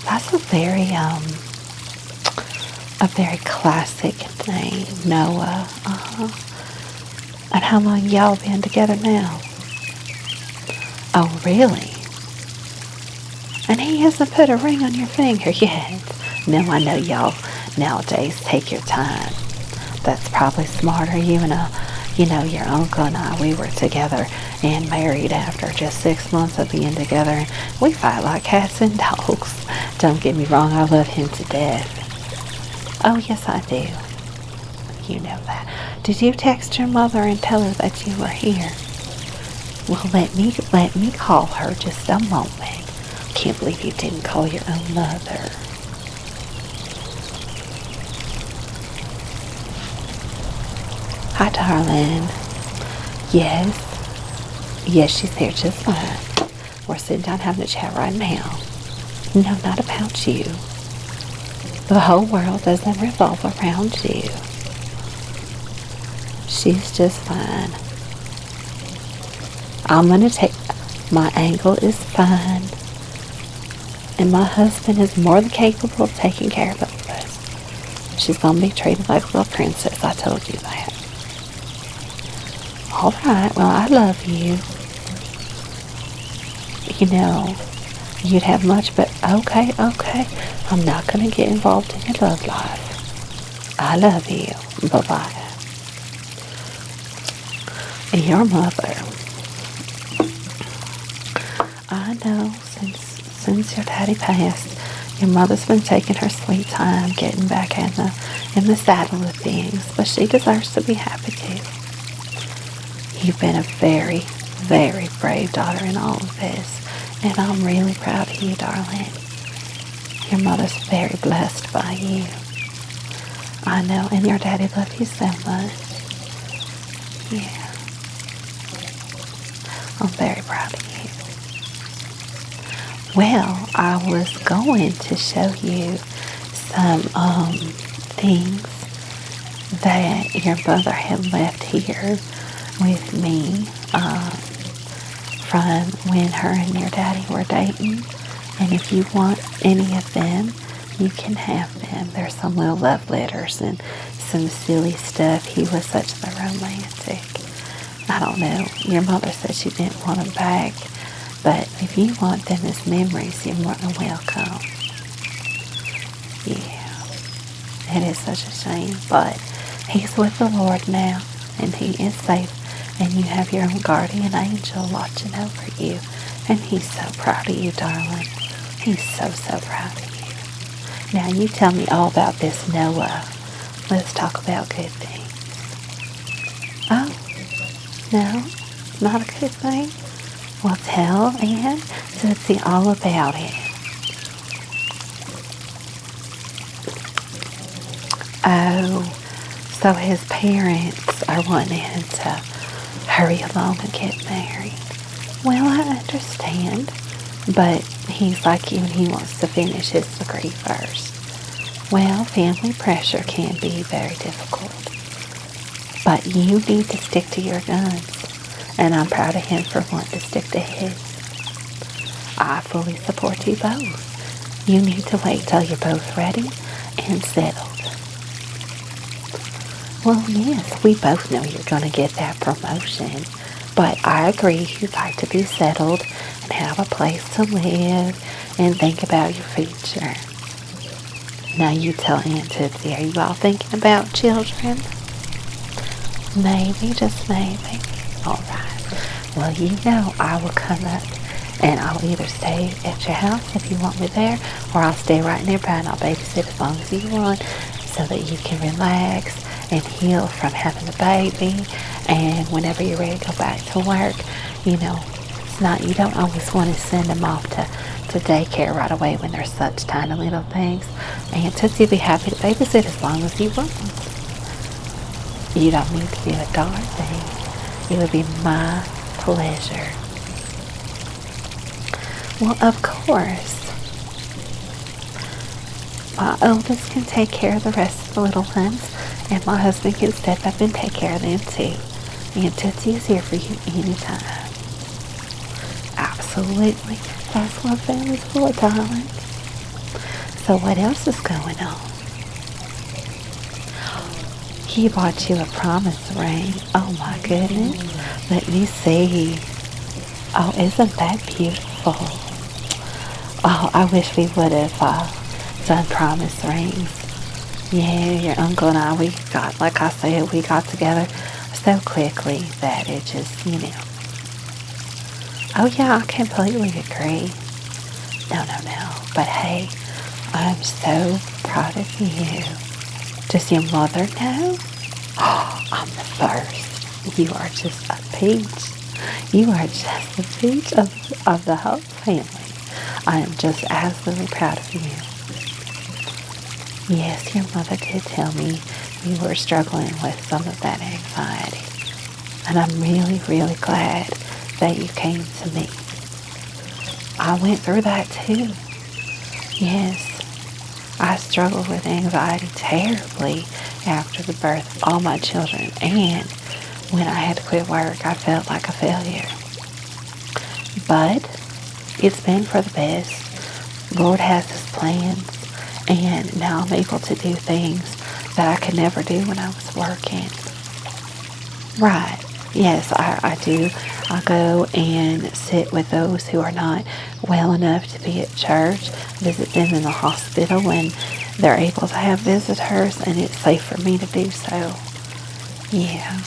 That's a very classic name. Noah. Uh-huh. And how long y'all been together now? Oh, really? And he hasn't put a ring on your finger yet. No, I know y'all nowadays take your time. That's probably smarter. Your uncle and I, we were together and married after just 6 months of being together. We fight like cats and dogs. Don't get me wrong, I love him to death. Oh, yes, I do. You know that. Did you text your mother and tell her that you were here? Well, let me call her just a moment. Can't believe you didn't call your own mother. Hi, darling. Yes. Yes, she's there just fine. We're sitting down having a chat right now. No, not about you. The whole world doesn't revolve around you. She's just fine. My ankle is fine. And my husband is more than capable of taking care of both of us. She's going to be treated like a little princess. I told you that. All right, well, I love you. You'd have much, but okay. I'm not going to get involved in your love life. I love you. Bye-bye. Your mother. I know, since your daddy passed, your mother's been taking her sweet time getting back in the saddle of things, but she deserves to be happy too. You've been a very, very brave daughter in all of this, and I'm really proud of you, darling. Your mother's very blessed by you. I know, and your daddy loved you so much. Yeah. I'm very proud of you. Well, I was going to show you some things that your mother had left here with me from when her and your daddy were dating. And if you want any of them, you can have them. There's some little love letters and some silly stuff. He was such a romantic. I don't know. Your mother said she didn't want them back. But if you want them as memories, you're more than welcome. Yeah. It is such a shame. But he's with the Lord now. And he is safe. And you have your own guardian angel watching over you. And he's so proud of you, darling. He's so, so proud of you. Now you tell me all about this Noah. Let's talk about good things. Oh, no, not a good thing? Well, tell Ann to see all about it. Oh, so his parents are wanting him to hurry along and get married. Well, I understand, but he's like you and he wants to finish his degree first. Well, family pressure can be very difficult, but you need to stick to your guns, and I'm proud of him for wanting to stick to his. I fully support you both. You need to wait till you're both ready and settled. Well, yes, we both know you're going to get that promotion, but I agree you'd like to be settled and have a place to live and think about your future. Now you tell Aunt Tootsie, are you all thinking about children? Maybe, just maybe. All right. Well, I will come up and I'll either stay at your house if you want me there, or I'll stay right nearby and I'll babysit as long as you want so that you can relax and heal from having a baby. And whenever you're ready to go back to work, you don't always want to send them off to daycare right away when they're such tiny little things. And Tootsie will be happy to babysit as long as you want. You don't need to do a darn thing. It would be my pleasure. Well, of course. My oldest can take care of the rest of the little ones, And my husband can step up and take care of them too. And Tootsie is here for you anytime. Absolutely. That's what family's for, darling. So what else is going on? He bought you a promise ring. Oh my goodness. Let me see. Oh, isn't that beautiful? Oh, I wish we would have done promise rings. Yeah, your uncle and I, we got, like I said, we got together so quickly that it just, Oh yeah, I completely agree. No. But hey, I'm so proud of you. Does your mother know? Oh, I'm the first. You are just a peach. You are just a peach of the whole family. I am just absolutely proud of you. Yes, your mother did tell me you were struggling with some of that anxiety. And I'm really, really glad that you came to me. I went through that too. Yes, I struggled with anxiety terribly after the birth of all my children. And when I had to quit work, I felt like a failure. But it's been for the best. Lord has His plans. And now I'm able to do things that I could never do when I was working. Right. Yes, I do. I go and sit with those who are not well enough to be at church, visit them in the hospital when they're able to have visitors, and it's safe for me to do so. Yeah,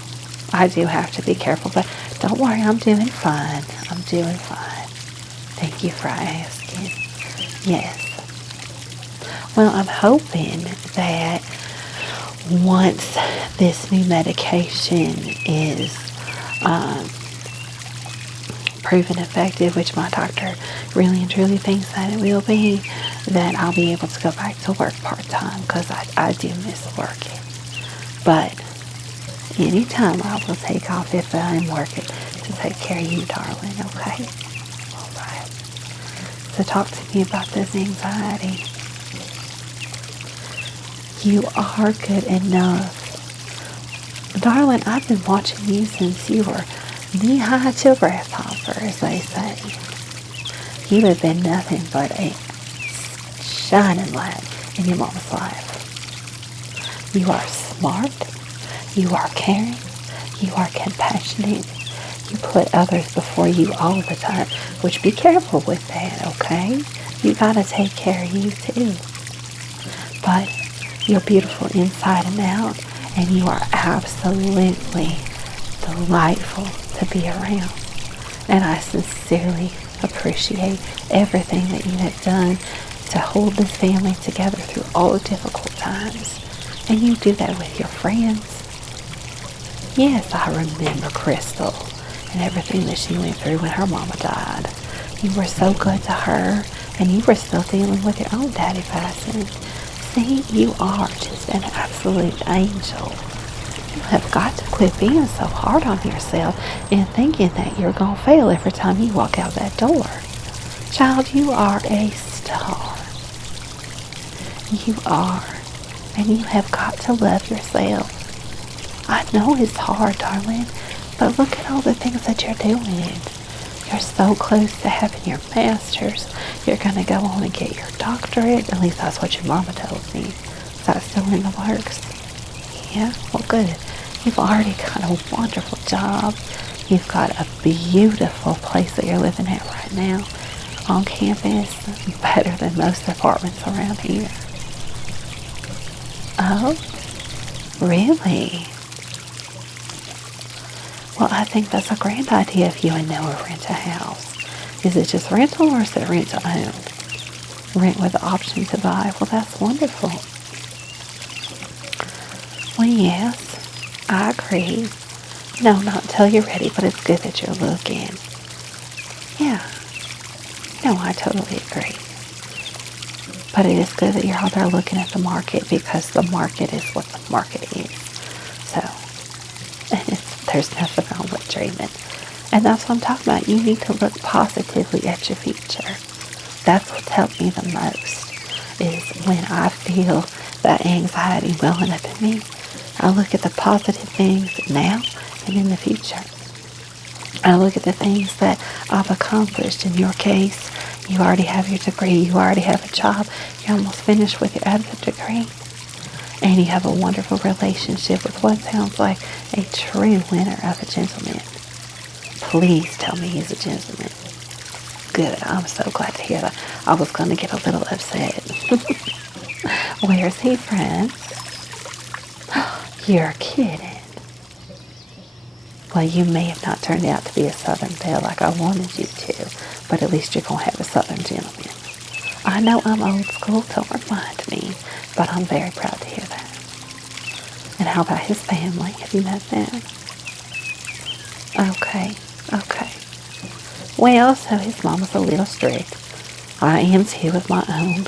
I do have to be careful, but don't worry, I'm doing fine. I'm doing fine. Thank you for asking. Yes. Well, I'm hoping that once this new medication is proven effective, which my doctor really and truly thinks that it will be, that I'll be able to go back to work part-time, because I do miss working. But anytime I will take off if I'm working to take care of you, darling, okay? All right. So talk to me about this anxiety. You are good enough. Darling, I've been watching you since you were knee-high to a grasshopper, as they say. You have been nothing but a shining light in your mama's life. You are smart. You are caring. You are compassionate. You put others before you all the time, which be careful with that, okay? You gotta take care of you too. But you're beautiful inside and out, and you are absolutely delightful to be around. And I sincerely appreciate everything that you have done to hold this family together through all the difficult times. And you do that with your friends. Yes, I remember Crystal and everything that she went through when her mama died. You were so good to her, and you were still dealing with your own daddy passing. See, you are just an absolute angel. You have got to quit being so hard on yourself and thinking that you're going to fail every time you walk out that door. Child, you are a star. You are. And you have got to love yourself. I know it's hard, darling, but look at all the things that you're doing. You're so close to having your master's. You're going to go on and get your doctorate. At least that's what your mama told me. Is that still in the works? Yeah? Well, good. You've already got a wonderful job. You've got a beautiful place that you're living at right now on campus. Better than most apartments around here. Oh? Really? Well, I think that's a grand idea if you and Noah rent a house. Is it just rental or is it rent to own? Rent with the option to buy. Well, that's wonderful. Well, yes, I agree. No, not until you're ready, but it's good that you're looking. Yeah. No, I totally agree. But it is good that you're out there looking at the market, because the market is what the market is. So, there's nothing wrong with dreaming. And that's what I'm talking about. You need to look positively at your future. That's what's helped me the most, is when I feel that anxiety welling up in me, I look at the positive things now and in the future. I look at the things that I've accomplished. In your case, you already have your degree. You already have a job. You're almost finished with your other degree. And you have a wonderful relationship with what sounds like a true winner of a gentleman. Please tell me he's a gentleman. Good. I'm so glad to hear that. I was going to get a little upset. Where's he from? You're kidding. Well, you may have not turned out to be a Southern belle like I wanted you to, but at least you're going to have a Southern gentleman. I know I'm old school, don't remind me, but I'm very proud to hear that. And how about his family? Have you met them? Okay. Well, so his mama's a little strict. I am too with my own.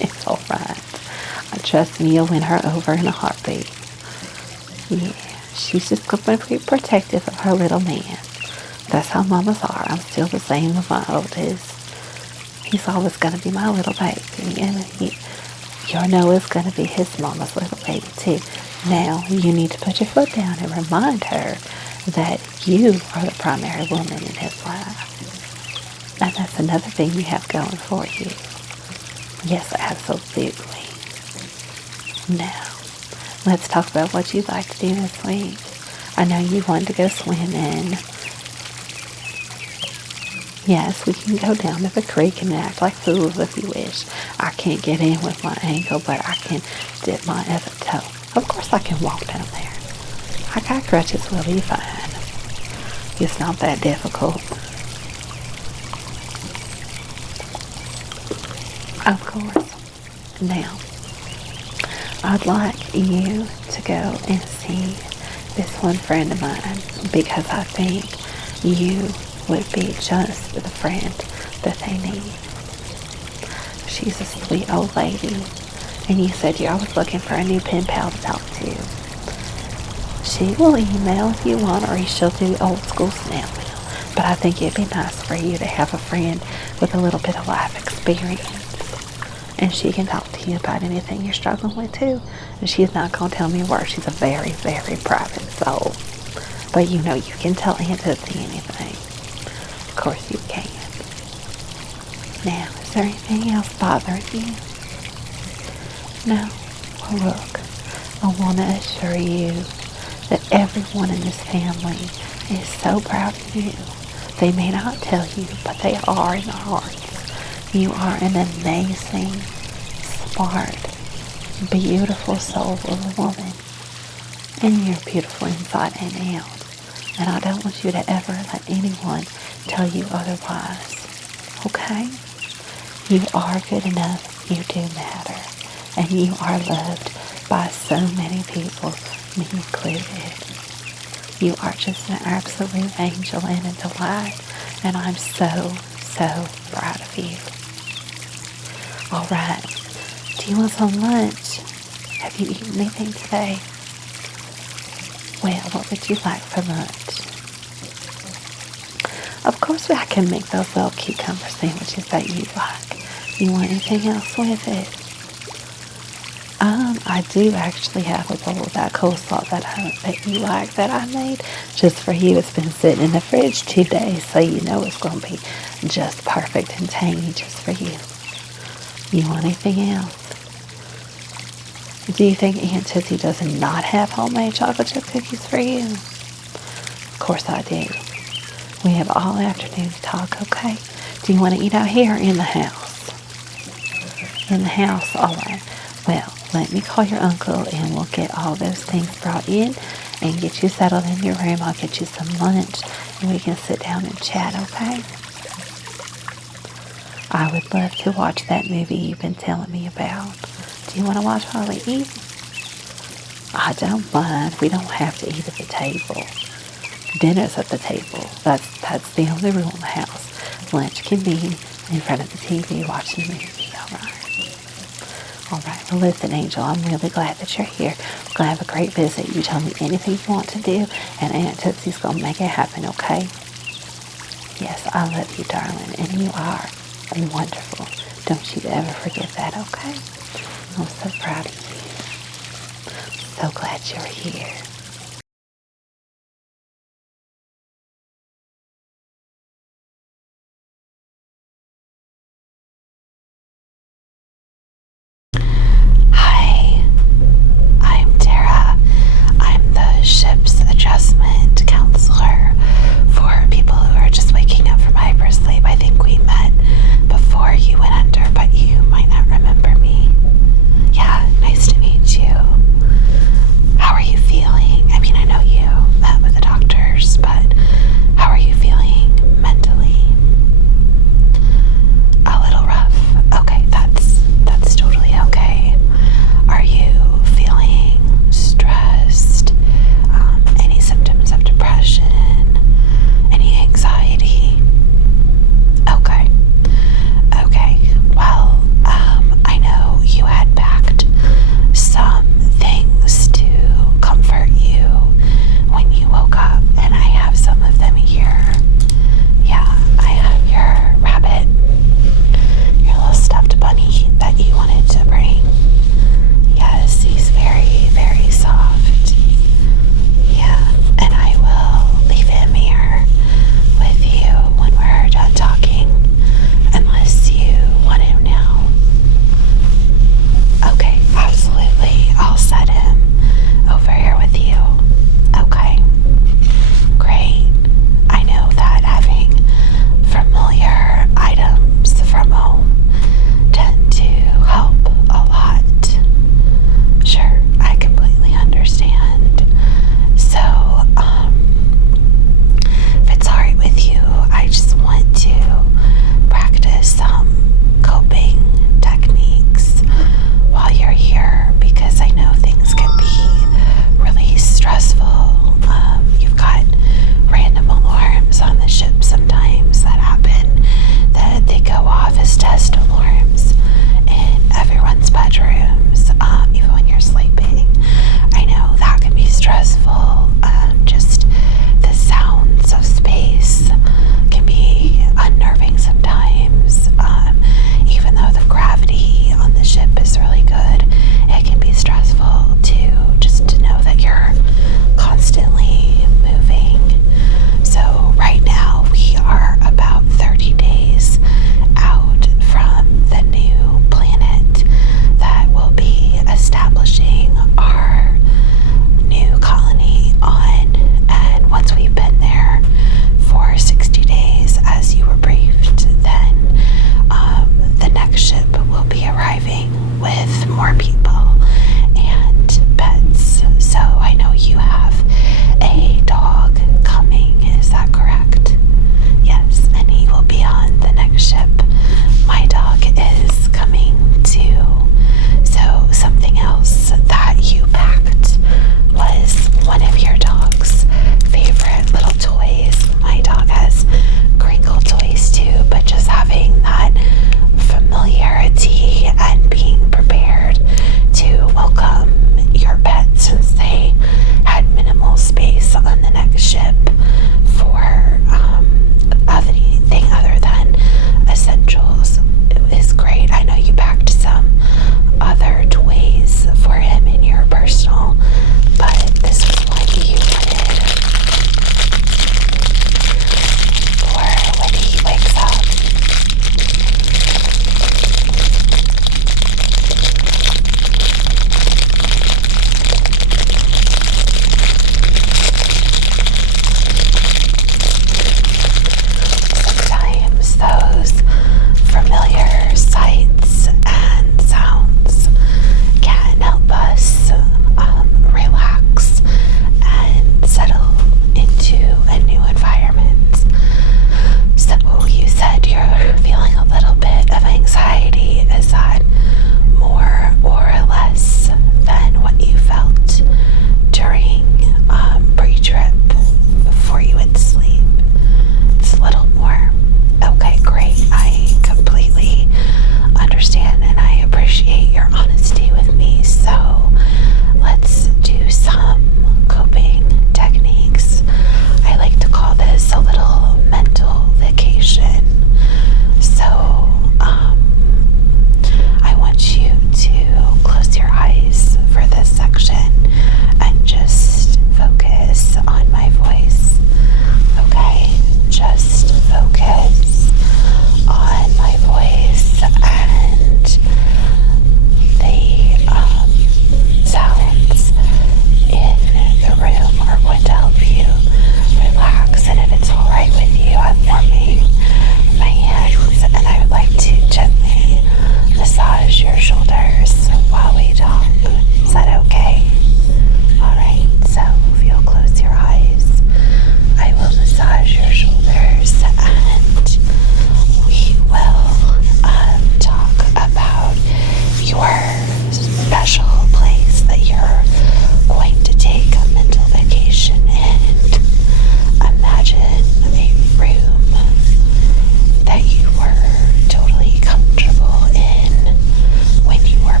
It's all right. Trust me, you'll win her over in a heartbeat. Yeah, she's just going to be protective of her little man. That's how mamas are. I'm still the same with my oldest. He's always going to be my little baby. And your Noah's going to be his mama's little baby too. Now, you need to put your foot down and remind her that you are the primary woman in his life. And that's another thing you have going for you. Yes, absolutely. Now, let's talk about what you'd like to do this week. I know you wanted to go swimming. Yes, we can go down to the creek and act like fools if you wish. I can't get in with my ankle, but I can dip my other toe. Of course I can walk down there. I got crutches, we'll be fine. It's not that difficult. Of course. Now, I'd like you to go and see this one friend of mine because I think you would be just the friend that they need. She's a sweet old lady, and you said you're always looking for a new pen pal to talk to. She will email if you want, or she'll do old school snail mail. But I think it'd be nice for you to have a friend with a little bit of life experience. And she can talk to you about anything you're struggling with too. And she's not going to tell me a word. She's a very, very private soul. But you know you can tell Aunt Tootsie anything. Of course you can. Now, is there anything else bothering you? No? Well, look, I want to assure you that everyone in this family is so proud of you. They may not tell you, but they are in their hearts. You are an amazing, smart, beautiful soul of a woman. And you're beautiful inside and out. And I don't want you to ever let anyone tell you otherwise. Okay? You are good enough. You do matter. And you are loved by so many people, me included. You are just an absolute angel and a delight. And I'm so, so proud of you. All right. Do you want some lunch? Have you eaten anything today? Well, what would you like for lunch? Of course, I can make those little cucumber sandwiches that you like. You want anything else with it? I do actually have a bowl of that coleslaw that you like that I made just for you. It's been sitting in the fridge 2 days, so you know it's going to be just perfect and tangy just for you. You want anything else? Do you think Aunt Tootsie does not have homemade chocolate chip cookies for you? Of course I do. We have all afternoon to talk, okay? Do you want to eat out here or in the house? In the house, all right. Well, let me call your uncle and we'll get all those things brought in and get you settled in your room. I'll get you some lunch and we can sit down and chat, okay? I would love to watch that movie you've been telling me about. Do you want to watch while we eat? I don't mind. We don't have to eat at the table. Dinner's at the table. That's the only rule in the house. Lunch can be in front of the TV watching the movie, all right? All right, well listen, Angel, I'm really glad that you're here. We're going to have a great visit. You tell me anything you want to do, and Aunt Tootsie's going to make it happen, okay? Yes, I love you, darling, and you are wonderful. Don't you ever forget that, okay? I'm so proud of you. so glad you're here. Hi, I'm Tara. I'm the ship's adjustment counselor for people who are just waking up from hypersleep. I think we met before you went under, but you might not remember me. Yeah, nice to meet you. How are you feeling?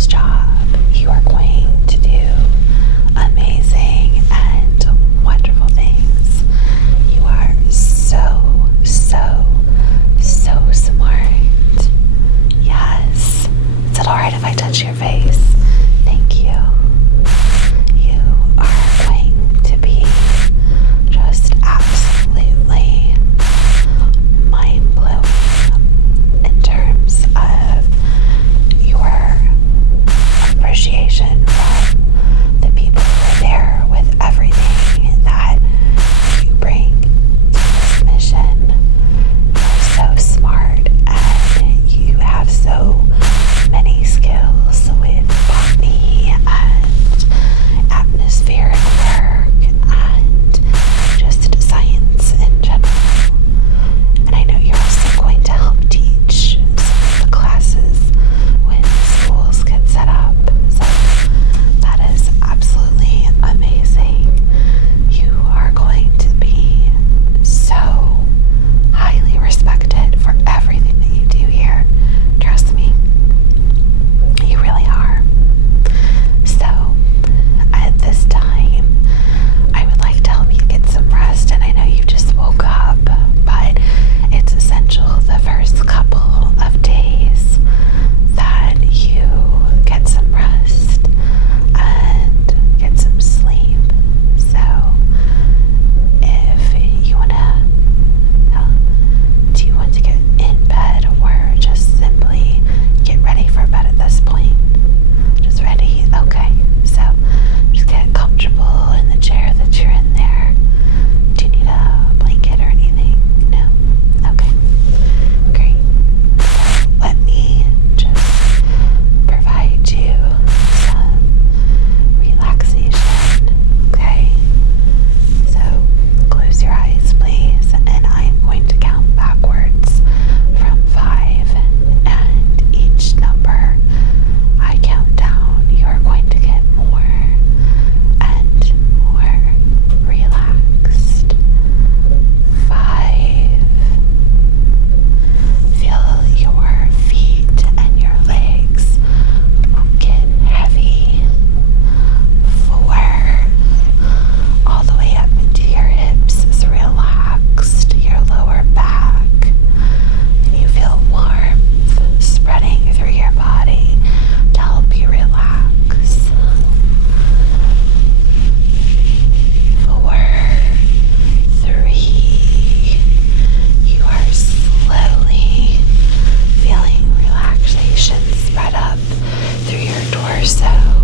this job. You are going to do amazing and wonderful things. You are so, so, so smart. Yes. Is it alright if I touch your face? Thank you. You are going to be just absolutely mind-blowing in terms of your appreciation from the people who are there with everything that you bring to this mission. You're so smart and you have so many skills with botany and atmospheric work and just science in general. And I know you're also going to help teach some of the classes when schools get set up. So that is absolutely amazing. You are going to be so highly respected for everything that you do here. Trust me. You really are. So, at this time, I would like to help you get some rest, and I know you just woke up, but it's essential the first couple of days that you get some rest and get some sleep. So, if you want to, do you want to get in bed or just simply get ready for bed at this point? Just ready? Okay. So just get comfortable in the chair that you're in there. Do you need a blanket or anything? No? Okay. Great. So let me just provide you some relaxation. Okay? So close your eyes, please, and I'm going to count backwards from 5, and each number I count down, you're going to get more and more relaxed. 5. Feel your feet and your legs get heavy. 4. All the way up into your hips is relaxed, your lower back. And you feel warmth spreading through your body to help you relax. 4, 3. You are slowly feeling relaxation spread up through your torso.